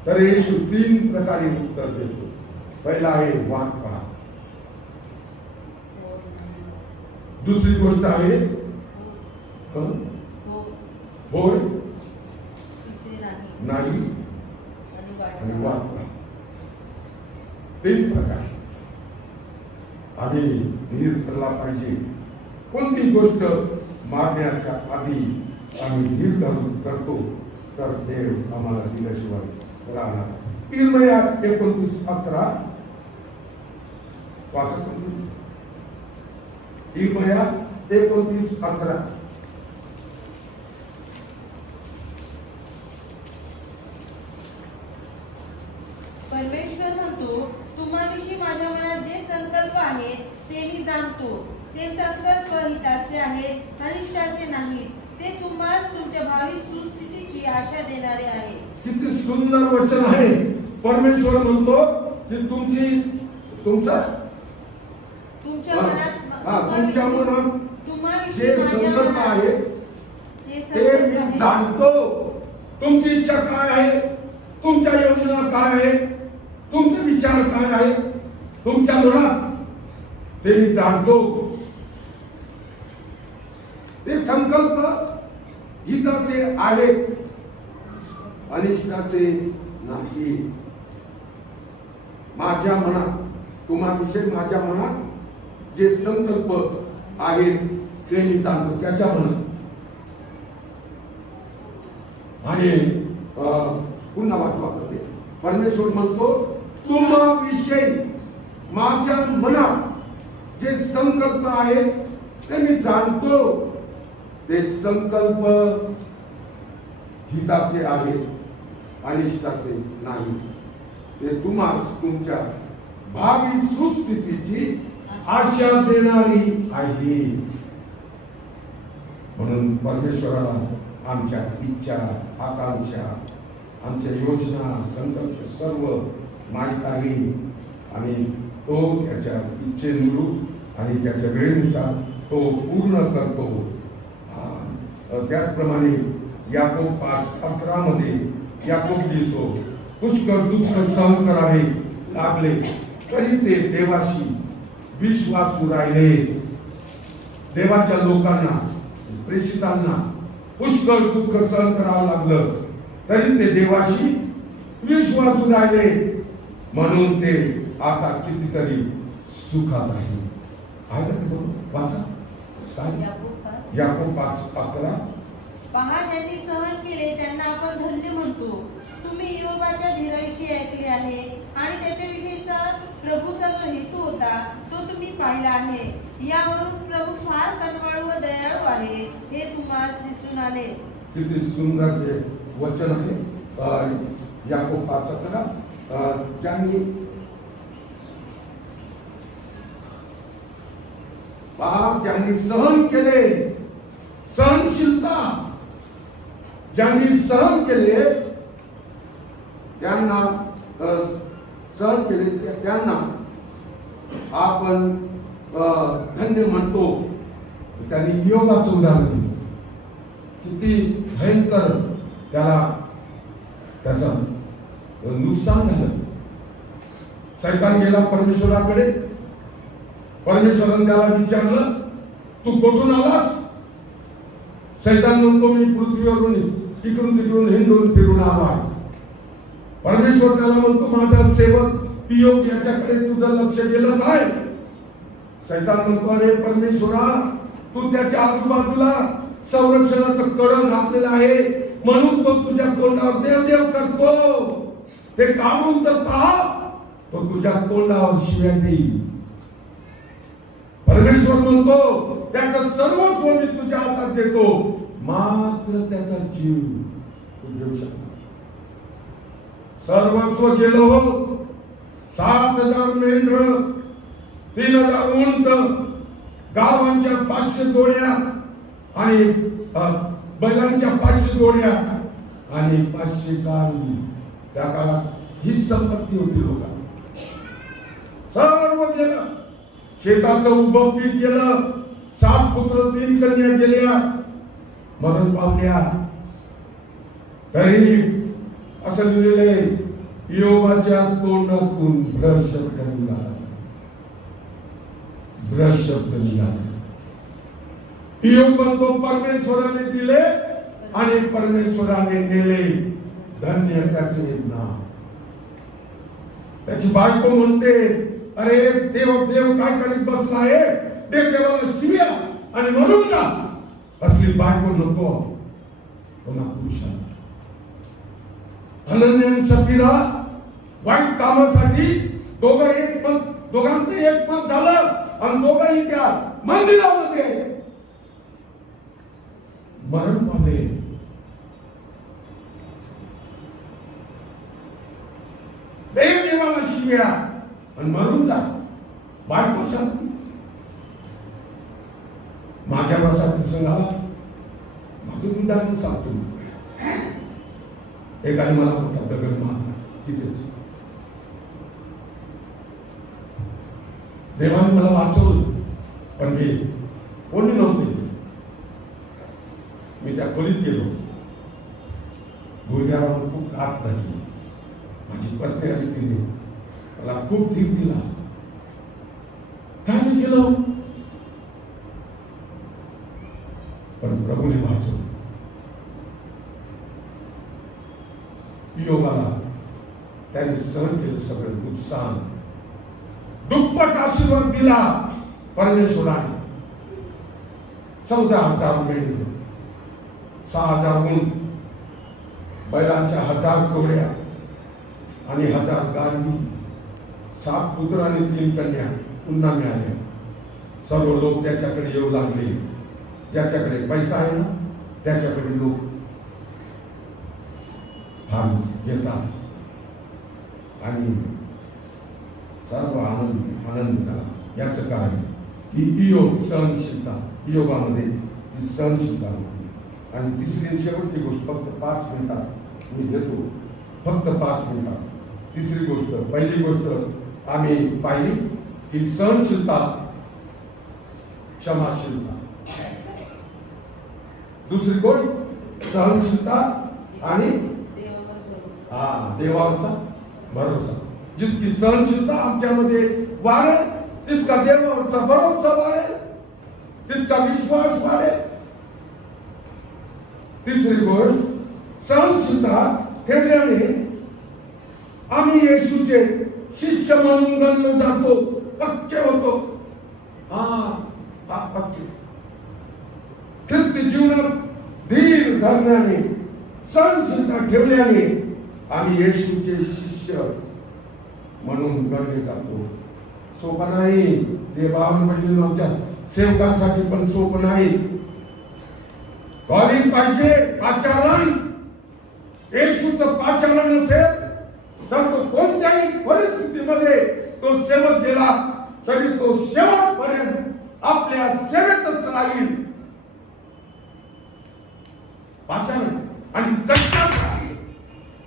तर येशू 3 प्रकारे उत्तर देतो. पहिला आहे वाट पहा. दुसरी गोष्ट आहे हो, होय तिसरे नाही नाही आणि आणि वाट. वाट पहा. 3 प्रकार आम्ही धीर धरला पाहिजे. कोणती गोष्ट मागण्याच्या आधी आम्ही धीर धरून करतो तर देव आम्हाला दिल्याशिवाय राहणार. इर्मया 29:11 वाचत. इर्मया 29:11. परमेश्वर म्हणतो, तुम्हाविषयी माझ्या मनात जे संकल्प आहेत ते मी जाणतो. ते संकल्प हिताचे आहेत, अनिष्टाचे नाहीत. ते तुम्हास तुमच्या भावी सुस्थितीची आशा देणारे आहेत. किती सुंदर वचन आहे. परमेश्वर म्हणतो की तुमच्या मनात तुमच्या मनात तुम्हाविषयी जे माझ्या संकल्प मनात आहेत जे ते संकल्प मी आहेत, जाणतो. तुमची इच्छा काय आहे, तुमच्या योजना काय आहे, तुमचे विचार काय आहे तुमच्या मनात, ते मी जाणतो. ते संकल्प हिताचे आहेत, अनिष्टाचे नाही. माझ्या मनात, तुम्हाविषयी माझ्या मनात जे संकल्प आहेत ते मी जाणतो. त्याच्या मनात. आणि पुन्हा वाचवा करते. परमेश्वर म्हणतो, तुम्हाविषयी माझ्या मनात जे संकल्प आहेत ते मी जाणतो. ते संकल्प हिताचे आहेत, अनिष्टाचे नाही. ते तुम्हास तुमच्या भावी सुस्थितीची आशा देणारी आहे. म्हणून परमेश्वराला आमच्या इच्छा, आकांक्षा, आमच्या योजना, संकल्प सर्व माहीत आहे. आणि तो त्याच्या इच्छेनुरूप आणि त्याच्या वेळेनुसार तो पूर्ण करतो. त्याचप्रमाणे याकोब 5:11 मध्ये याकोब लिहितो, पुष्कळ दुःख सहन करावे लागले तरी ते देवाशी विश्वासू राहिले देवाच्या लोकांना, प्रेषितांना पुष्कळ दुःख सहन करावं लागलं, तरी ते देवाशी विश्वासू राहिले, म्हणून ते आता कितीतरी सुखात आहे. आहे का ते बरोबर? वाचा काय? याकोब 5:11. पहा, ज्यांनी सहन केले त्यांना आपण धन्य म्हणतो. तुम्ही योबाच्या धीराविषयी ऐकले आहे आणि त्याच्याविषयीचा प्रभूचा जो हेतू होता तो तुम्ही पाहिला आहे. यावरून प्रभू फार कनवाळू व दयाळू आहे हे तुम्हाला दिसून आले. किती सुंदर ते वचन आहे. याकोब 5:11. ज्यांनी पहा, ज्यांनी सहन केले, सहनशीलता ज्यांनी सहन केले त्यांना सहन केले त्यांना आपण धन्य म्हणतो. त्यांनी योगाचं उदाहरण दिलं. किती भयंकर त्याचं नुकसान झालं. सैतान गेला परमेश्वराकडे. परमेश्वराने त्याला विचारलं, तू कुठून आलास? सैतान म्हणतो, मी पृथ्वीवरून इकडून तिकडून हिंडून फिरून आलो आहे. परमेश्वर त्याला म्हणतो, माझा सेवक इयोब याच्याकडे तुझं लक्ष गेलं काय? सैतान म्हणतो, अरे परमेश्वरा, तू त्याच्या आजूबाजूला संरक्षणाचं कड घातलेलं आहे, म्हणून तो तुझ्या तोंडावर देव देव करतो. ते काढून तर पहा, तो तुझ्या तोंडावर शिव्या देईल. परमेश्वर म्हणतो, त्याचं सर्वस्व मी तुझ्या हातात देतो, मात्र त्याचा जीव तू घेऊ शकतो. सर्वस्व गेलं हो. 7,000 मेंढर, 3,000 उंट, गावांच्या 500 जोड्या आणि बैलांच्या 500 जोड्या आणि 500 गाई. त्या काळात ही संपत्ती होती लोकांना. सर्व गेलं. शेताचं उभं पीक गेलं. 7 पुत्र 3 कन्या गेल्या, मरण पावल्या. तरी असं लिहिलेलं आहे, इयोबाच्या तोंडातून भ्रष्ट शब्द निघाला. भ्रष्ट शब्द निघाला. इयोब म्हणतो, परमेश्वराने दिले आणि परमेश्वराने नेले, धन्य त्याचे नाव. त्याची बायको म्हणते, अरे देव देव काय करीत बसला आहे? देव देवाला शिव्या आणि म्हणून जा. असली बायको नको कोणा पुरुषाला. अनन्य आणि सफीरा वाईट कामासाठी दोघांचं एक मत झालं आणि दोघंही त्या मंदिरामध्ये मरण पावले. देव देवाला शिव्या आणि मरून जा. बायको सांगते, माझ्या बसा प्रसंगाला माझं उदाहरण सांगतो. एकाने मला मोठा दगड मारला तिथेच. देवाने मला वाचवलं, पण मी कोणी नव्हते. मी त्या खोलीत गेलो. गुडघ्यावर खूप आत झाली. माझी पत्नी आली, तिने मला खूप धीर दिला. काय मी केलं? पण प्रभूने वाचवलं. योगाला त्याने सहन केलं सगळं नुकसान. दुप्पट आशीर्वाद दिला परमेश्वराने. 14,000 मेंढर, 6,000 उंट, बैलांच्या 1,000 जोड्या आणि 1,000 गांडी, 7 पुत्र आणि 3 कन्या पुन्हा मिळाल्या. सर्व लोक त्याच्याकडे येऊ लागले. ज्याच्याकडे पैसा आहे ना, त्याच्याकडे लोक येतात आणि सर्व आनंद झाला. याचं कारण की इयोब सहनशीलता, इयोबामध्ये ही सहनशीलता होती. आणि तिसरी शेवटची गोष्ट, फक्त 5 मिनिटात मी घेतो, फक्त 5 मिनिटात. तिसरी गोष्ट, पहिली गोष्ट आम्ही पाहिली की सहनशीलता, क्षमाशीलता. दुसरी गोष्ट सहनशीलता आणि देवावरचा भरोसा. जितकी सहनशीलता आमच्यामध्ये वाढेल तितका देवावरचा भरोसा वाढेल तितका विश्वास वाढेल. तिसरी गोष्ट, सहनशीलता ठेवल्याने आम्ही येशूचे शिष्य म्हणून गणलो जातो, पक्के होतो. पक्के. ख्रिस्ती जीवनात धीर धरण्याने, सहनशीलता ठेवल्याने आम्ही येशूचे शिष्य म्हणून गणले जातो. सोपं नाही. हे बाबांवडील आमच्या सेवकांसाठी पण सोपं नाही. कॉलिंग पाहिजे, पाचारण. येशूचं पाचारण असेल तर तो कोणत्याही परिस्थितीमध्ये तो सेवक गेला तरी तो शेवटपर्यंत आपल्या सेवेतच राहील. पाचारण. आणि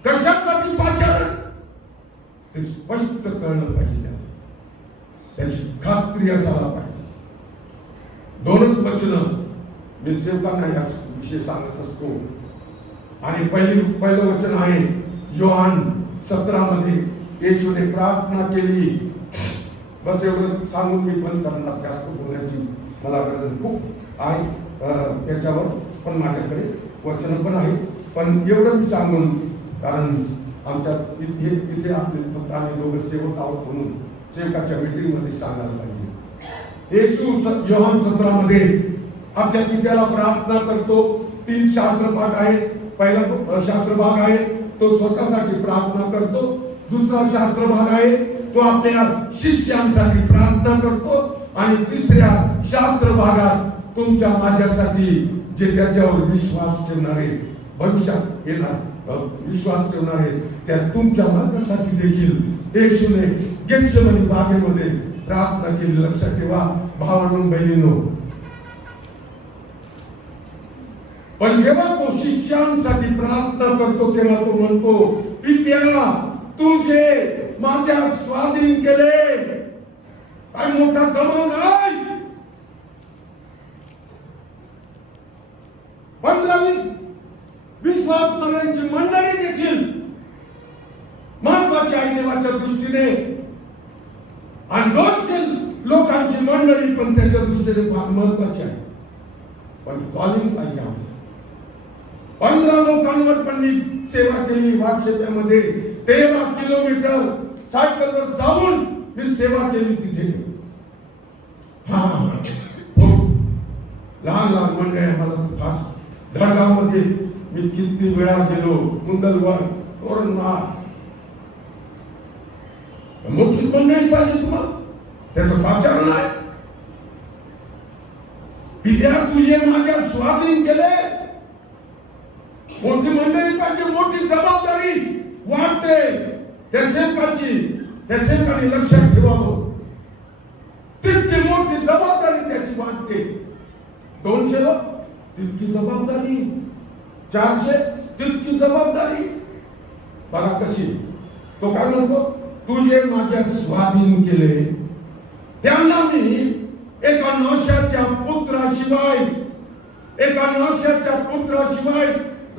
कशासाठी पाचारण ते स्पष्ट कळलं पाहिजे. त्याची खात्री असायला पाहिजे. दोनच वचन मी सेवकांना या विषयी सांगत असतो. आणि पहिलं वचन आहे योहान 17 मध्ये येशूने प्रार्थना केली. बस एवढं सांगून मी बंद करणार. जास्त बोलण्याची मला गरज खूप आहे त्याच्यावर, पण माझ्याकडे वचन पण आहे. पण एवढं मी सांगून, कारण आमच्या इथे आपले फक्त आम्ही दोघं सेवक आहोत म्हणून सेवकाच्या मीटिंग मध्ये सांगायला पाहिजे. येशू योहान 17 मध्ये आपल्या पित्याला प्रार्थना करतो. 3 शास्त्र भाग आहे. पहिला शास्त्र भाग आहे तो स्वतःसाठी प्रार्थना करतो. दुसरा शास्त्र भाग आहे तो आपल्या शिष्यांसाठी प्रार्थना करतो. आणि तिसऱ्या शास्त्र भागात तुमच्या माझ्यासाठी जे त्याच्यावर विश्वास ठेवणारे, भविष्यात येणार विश्वास ठेवणारे, त्या तुमच्या माझ्यासाठी देखील येशूने गेत्सेमनी बागेमध्ये प्रार्थना केली. लक्षात ठेवा भावांनो, बहिणींनो. पण जेव्हा तो शिष्यांसाठी प्रार्थना करतो तेव्हा तो म्हणतो, पित्या तुझे माझ्या स्वाधीन केले. काय मोठा जमाव नाही. 15-20 विश्वासणाऱ्यांची मंडळी देखील महत्वाची आहे देवाच्या दृष्टीने. आणि 200 लोकांची मंडळी पण त्याच्या दृष्टीने फार महत्वाची आहे. पण कॉलिंग पाहिजे आम्हाला. 15 लोकांवर पण मी सेवा केली. वाटशेप्यामध्ये 13 किलोमीटर सायकलवर जाऊन मी सेवा केली तिथे. लहान लहान मंडळी आम्हाला खास धडगावमध्ये मी किती वेळा गेलो. कुंडलवर, तोरणमाळ. मोठी मंडळी पाहिजे तुम्हाला, त्याचं पाचारण आहे. पित्या तुझे माझ्या स्वाधीन केले. मोठी मंडळी पाहिजे, मोठी जबाबदारी वाटते त्या सेवकाची. त्या सेवकाने लक्षात ठेवावं, तितकी मोठी जबाबदारी त्याची वाटते. 200 लोक तितकी जबाबदारी, 400 तितकी जबाबदारी. बघा कशी. तो काय म्हणतो, तुझे माझ्या स्वाधीन केले. त्यांना मी एका नाशाच्या पुत्राशिवाय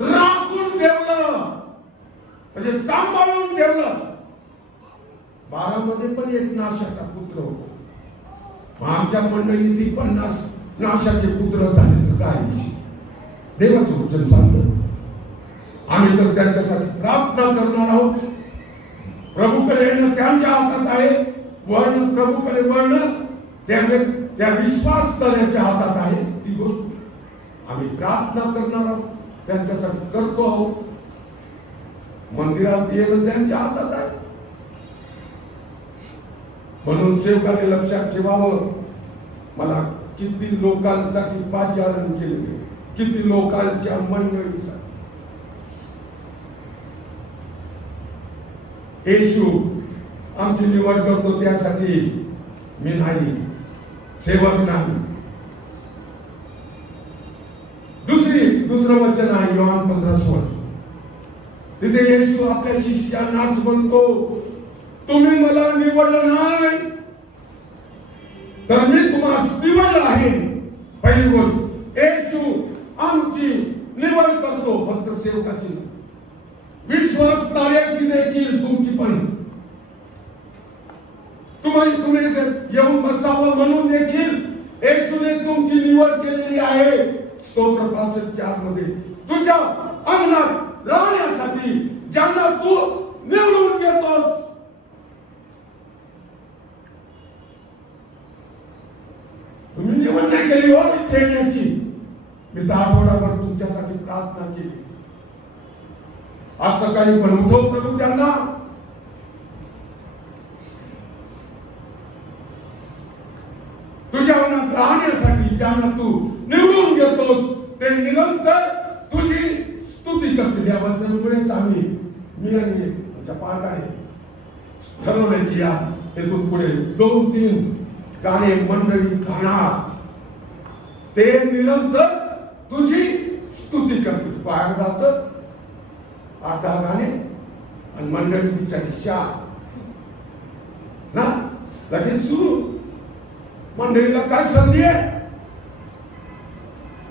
राखून ठेवलं, म्हणजे सांभाळून ठेवलं. 12 मध्ये पण एक नाशाचा पुत्र होता. आमच्या मंडळीतील 50 नाशाचे पुत्र झाले तर काय. देवाचं वचन सांगतं. आम्ही तर त्यांच्यासाठी प्रार्थना करणार आहोत. प्रभूकडे येणं त्यांच्या हातात आहे. वळणं प्रभूकडे वळणं त्या विश्वास करण्याच्या हातात आहे. ती गोष्ट आम्ही प्रार्थना करणार आहोत, त्यांच्यासाठी करतो आहोत. मंदिरात येणं त्यांच्या हातात आहे. म्हणून सेवकाने लक्षात ठेवावं, मला किती लोकांसाठी पाचारण केले, किती लोकांच्या मंडळीसाठी. येशू आमची निवड करतो त्यासाठी मी नाही, सेवक नाही. दुसरं वचन आहे योहान 15:16. तिथे येशू आपल्या शिष्यांनाच म्हणतो, तुम्ही मला निवडलं नाही तर मी तुम्हाला निवडलं आहे. पहिली गोष्ट, येशू आमची निवड करतो, फक्त सेवकाची, विश्वासणाऱ्याची देखील, तुमची पण. तुम्ही येऊन बसावं म्हणून देखील येशूने तुमची निवड केलेली आहे. स्तोत्र 65 मध्ये तुझ्या अंगणात राहण्यासाठी ज्यांना तू निवडून घेतोस. तुम्ही निवड नाही केली हो इथे येण्याची. मी तर आठवडाभर तुमच्यासाठी प्रार्थना केली. आज सकाळी बनवतो प्रभू त्यांना. तुझ्या अंगणात राहण्यासाठी ज्यांना तू निवडून घेतोस ते निरंतर तुझी स्तुती करतील. या वचनामुळेच मी आणि आमच्या पालकाने ठरवलं की या इथून पुढे 2-3 गाणे मंडळी गाणार. ते निरंतर तुझी स्तुती करतील. पाय जात 8-10 गाणे आणि मंडळी बिचारी शांत ना. लगेच सुरू. मंडळीला काय संधी आहे?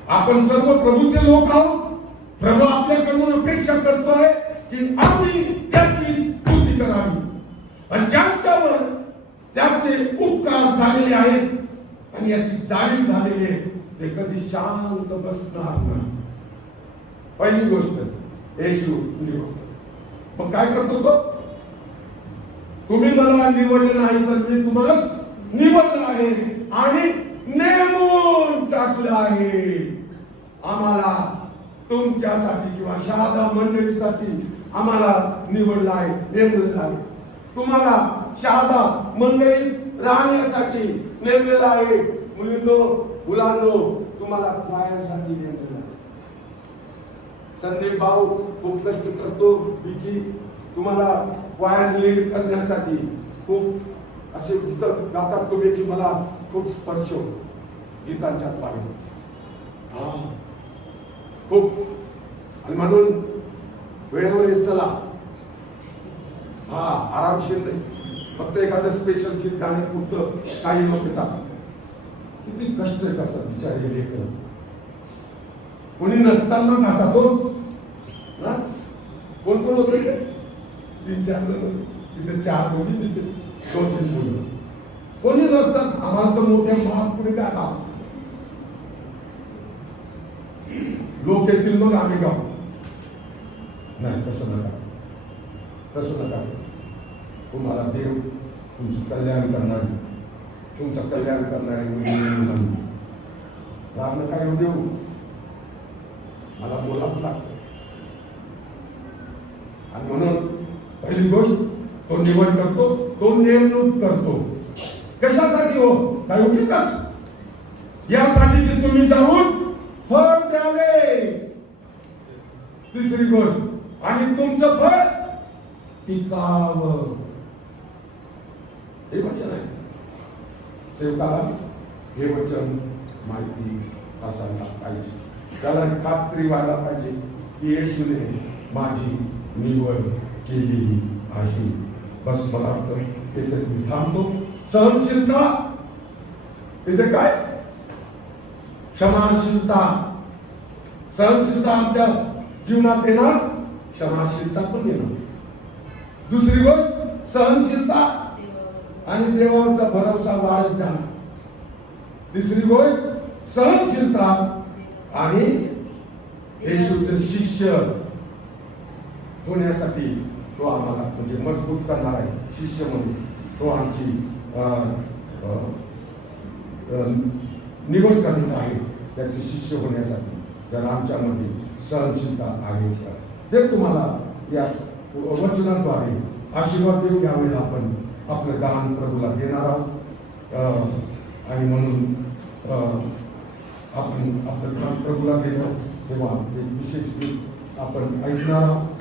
आपण सर्व प्रभूचे लोक आहोत. प्रभू आपल्याकडून अपेक्षा करतोय की आम्ही त्याची स्तुती करावी. आणि ज्यांच्यावर त्याचे उपकार झालेले आहेत आणि याची जाणीव झालेली आहे ते कधी शांत बसणार नाही. पहिली गोष्ट येशू निवडतो. मग काय करतो तो? तुम्ही मला निवडले नाही तर मी तुम्हाला निवडलं आहे आणि नेमून टाकलं आहे. आम्हाला तुमच्यासाठी किंवा शहादा मंडळीसाठी आम्हाला निवडलं आहे, नेमलेलं आहे. तुम्हाला शहादा मंडळीत राहण्यासाठी नेमलेलं आहे. मुलींनो मुलांनो तुम्हाला क्वायरसाठी नेमलेलं आहे. संदीप भाऊ खूप कष्ट करतो. विकी तुम्हाला क्वायर लीड करण्यासाठी खूप असे पुस्तक गातात तुम्ही की मला खूप स्पर्श होतो गीतांच्या पाणी. खूप. आणि म्हणून वेळेवर येत चला. आरामशीर नाही. फक्त एखादं स्पेशल गीत गाणे कुठं काही लोक येतात. किती कष्ट करतात बिचारे लेकर. कोणी नसताना गातात हो ना. कोण कोण होते? 3-4 जण. तिथे 4 मुली, तिथे 2-3 मुलं. कोणी नसतात. आम्हाला तर मोठ्या महाग पुढे गाता. लोक येतील मग आम्ही गाऊ. नाही तसं नका. तसं नका. तुम्हाला देव तुमचं कल्याण करणारी, तुमचं कल्याण करणारी मुली लागणं काय हो देऊ. मला बोलाच लागतं. आणि म्हणून पहिली गोष्ट तो निवड करतो, तो नेमणूक करतो. कशासाठी हो? काय उगीचच यासाठी की तुम्ही जाऊन फळ द्यावे. तिसरी गोष्ट आणि तुमचं फळ टिकावं. हे वचन आहे. सेवकाला हे वचन माहिती असायला पाहिजे. त्याला खात्री व्हायला पाहिजे की येशूने माझी निवड केलेली आहे. बस मला वाटतं इथे मी थांबतो. सहनशीलता. इथे काय? क्षमाशीलता. सहनशीलता आमच्या जीवनात येणार, क्षमाशीलता पण येणार. दुसरी गोष्ट सहनशीलता आणि देवावरचा भरोसा वाढत जाणार. तिसरी गोष्ट सहनशीलता आणि येशूचे शिष्य होण्यासाठी तो आम्हाला म्हणजे मजबूत करणार आहे. शिष्य म्हणून तो आमची निवड करणार आहे. त्याचे शिष्य होण्यासाठी जर आमच्यामध्ये सहनशीलता आहे तर ते तुम्हाला या वचनाद्वारे आशीर्वाद देऊ. यावेळेला आपण आपलं दान प्रभूला देणार आहोत. आणि म्हणून आपण आपलं दान प्रभूला देणार तेव्हा एक विशेष गीत आपण ऐकणार आहोत.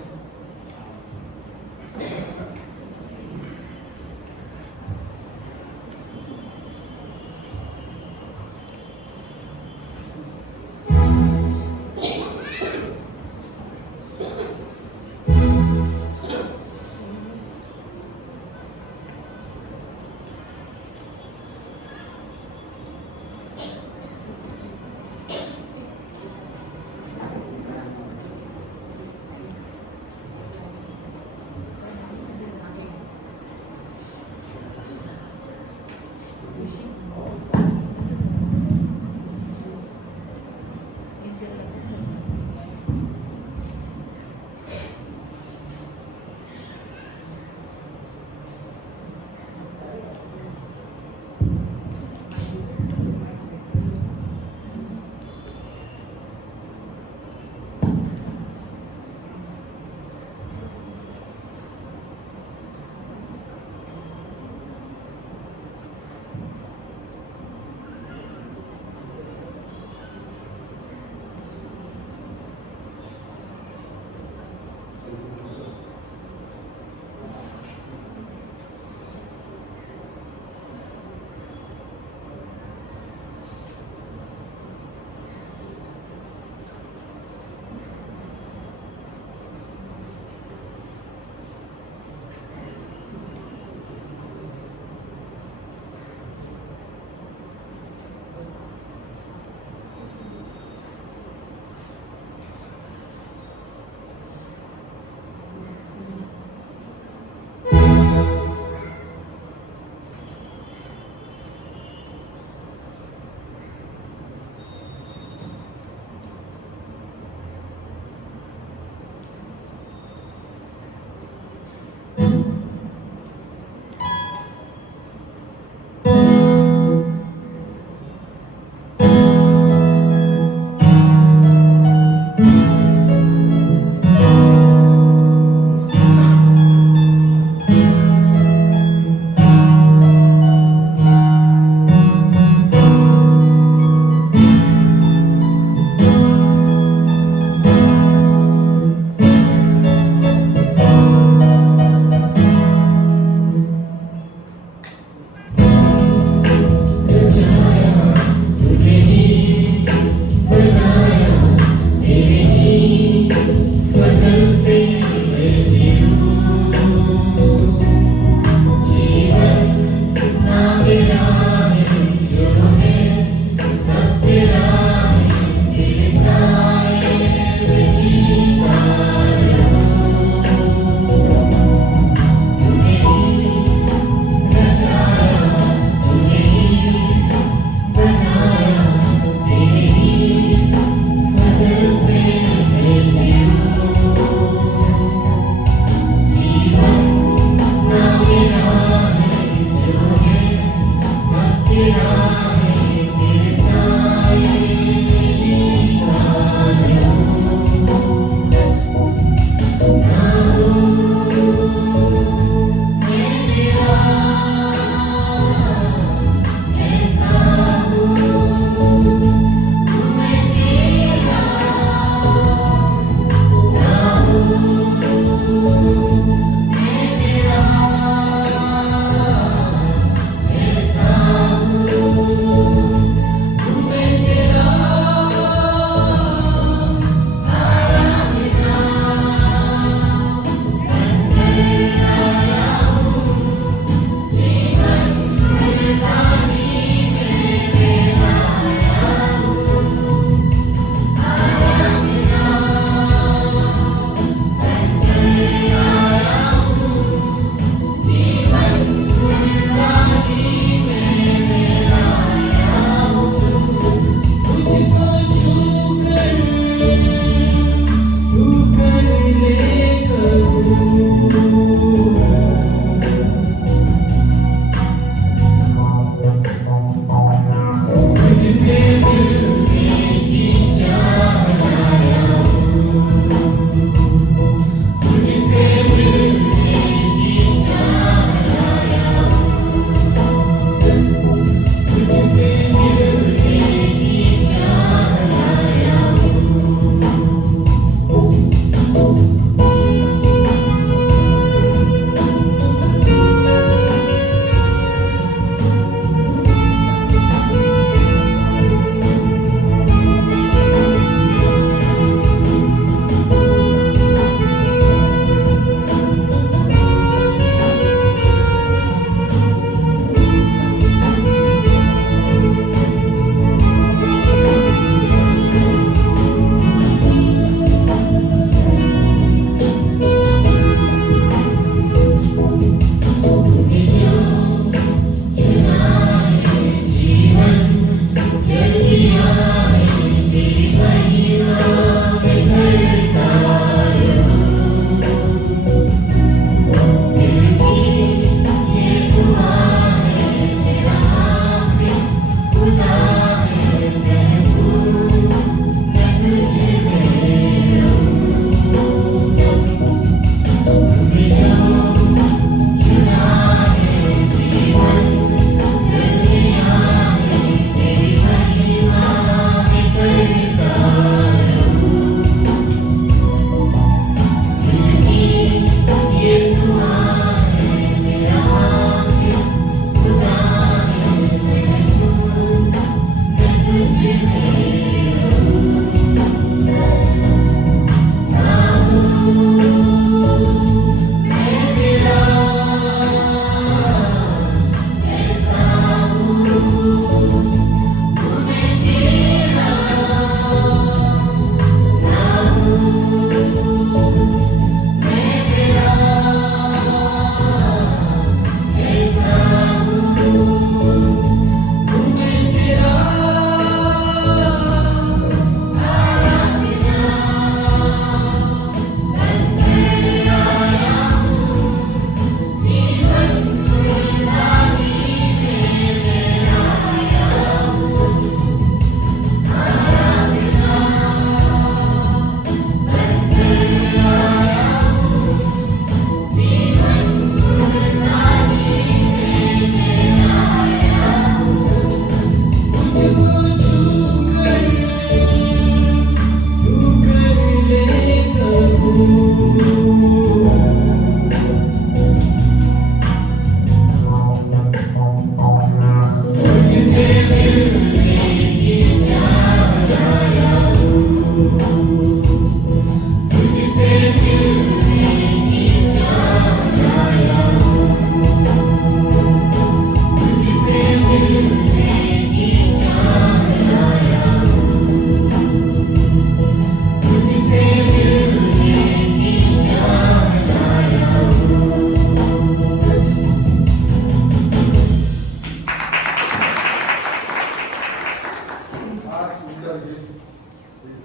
विचार घे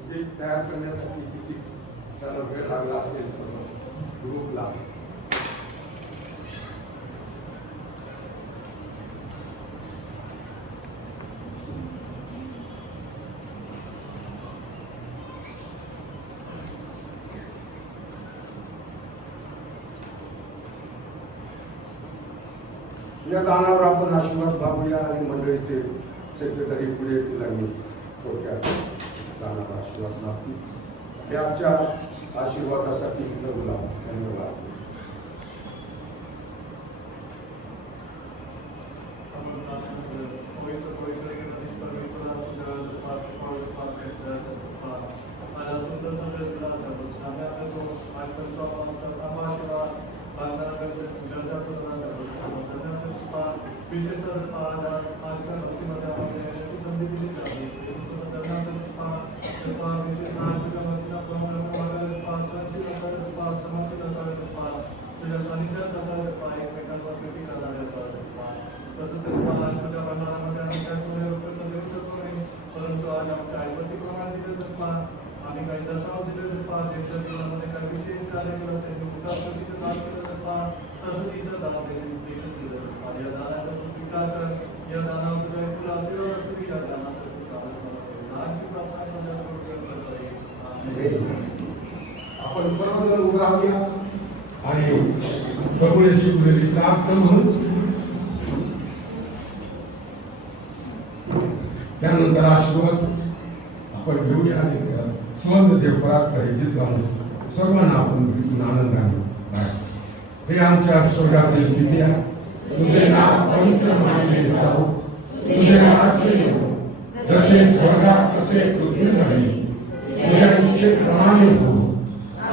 पीक तयार करण्यासाठी किती त्याला वेळ लागला असेल सर्व ग्रुपला. या दानावर आपण आशीर्वाद मागूया आणि मंडळीचे सेक्रेटरी पुढे येतील आणि थोडक्यात दानावर आशीर्वाद मागतील. याच्या आशीर्वादासाठी धन्यवाद. परंतु आज आमच्या ऐपती प्रमाणे दिले आम्ही काही दशांश दिले त्यांच्या जीवनामध्ये काही विशेष कार्य करत त्यांनी मुलाखतीचं दान केलं सरस्वतीचं दान केलं या दानाचा स्वीकार कर. या दानावर तुला आशीर्वाद असू या दानाचा दानची प्रार्थना आपण सर्वजण उभं राहूया आणि प्रभूशी पुढे प्रार्थना म्हणून त्यानंतर आशीर्वाद आपण घेऊया आणि सुवर्ण देवपरात गीत गाऊन सर्वांना आपण आनंदाने. हे आमच्या स्वर्गातील विद्या तुझे नाव पवित्र मानले जाऊ, तुझे राज्य येवो, जसे स्वर्गात तसे पृथ्वीवरही तुझ्या इच्छेप्रमाणे हो.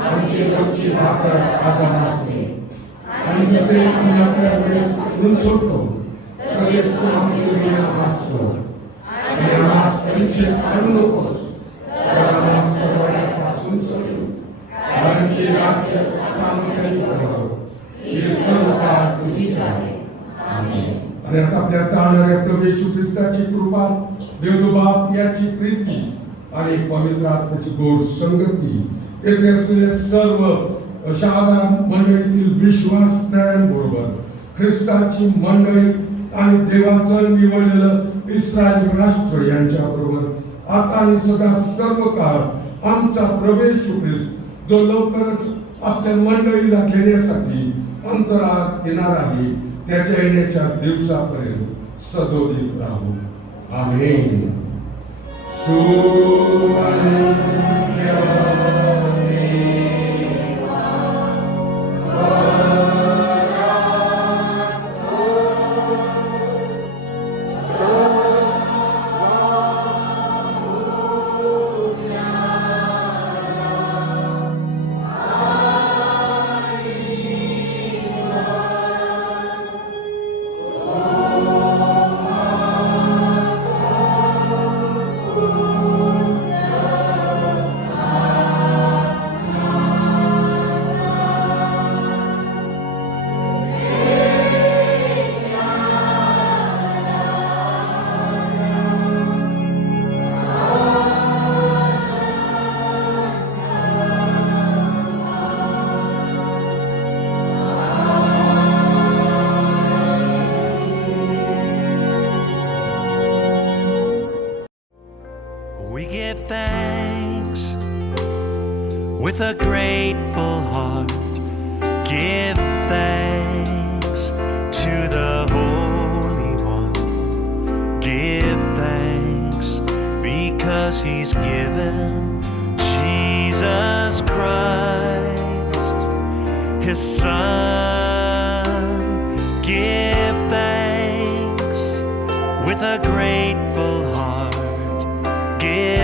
आमची रोजची भाकर आज आम्हास दे, आणि जसे आम्ही आपल्या वेळेस ऋण सोडतो तसेच तू आमची ऋण आम्हास सोड, आणि आम्हास परीक्षेत आणू नकोस तर आम्हास सर्वांपासून सोडू. कारण ते राज्य सामर्थ्य वैभव ही सर्व काळ तुझीच आहे. आमेन. आणि आता आपल्या तारणाऱ्या प्रभू येशू ख्रिस्ताची कृपा, देव बाप याची प्रीती आणि पवित्र आत्म्याची गोड संगती येथे असलेल्या सर्व शाळा मंडळीतील विश्वासणाऱ्यांबरोबर ख्रिस्ताची मंडळी आणि देवाचं निवडलेलं इस्रायल राष्ट्र यांच्या बरोबर आता आणि सदा सर्व काळ आमचा प्रभू येशू ख्रिस्त जो लवकरच आपल्या मंडळीला घेण्यासाठी अंतरात येणार आहे त्याच्या येण्याच्या दिवसापर्यंत सदोदित राहू. आमेन. We give thanks with a grateful heart. Give thanks to the Holy One. Give thanks because He's given Jesus Christ, His Son. Give thanks with a grateful heart. Give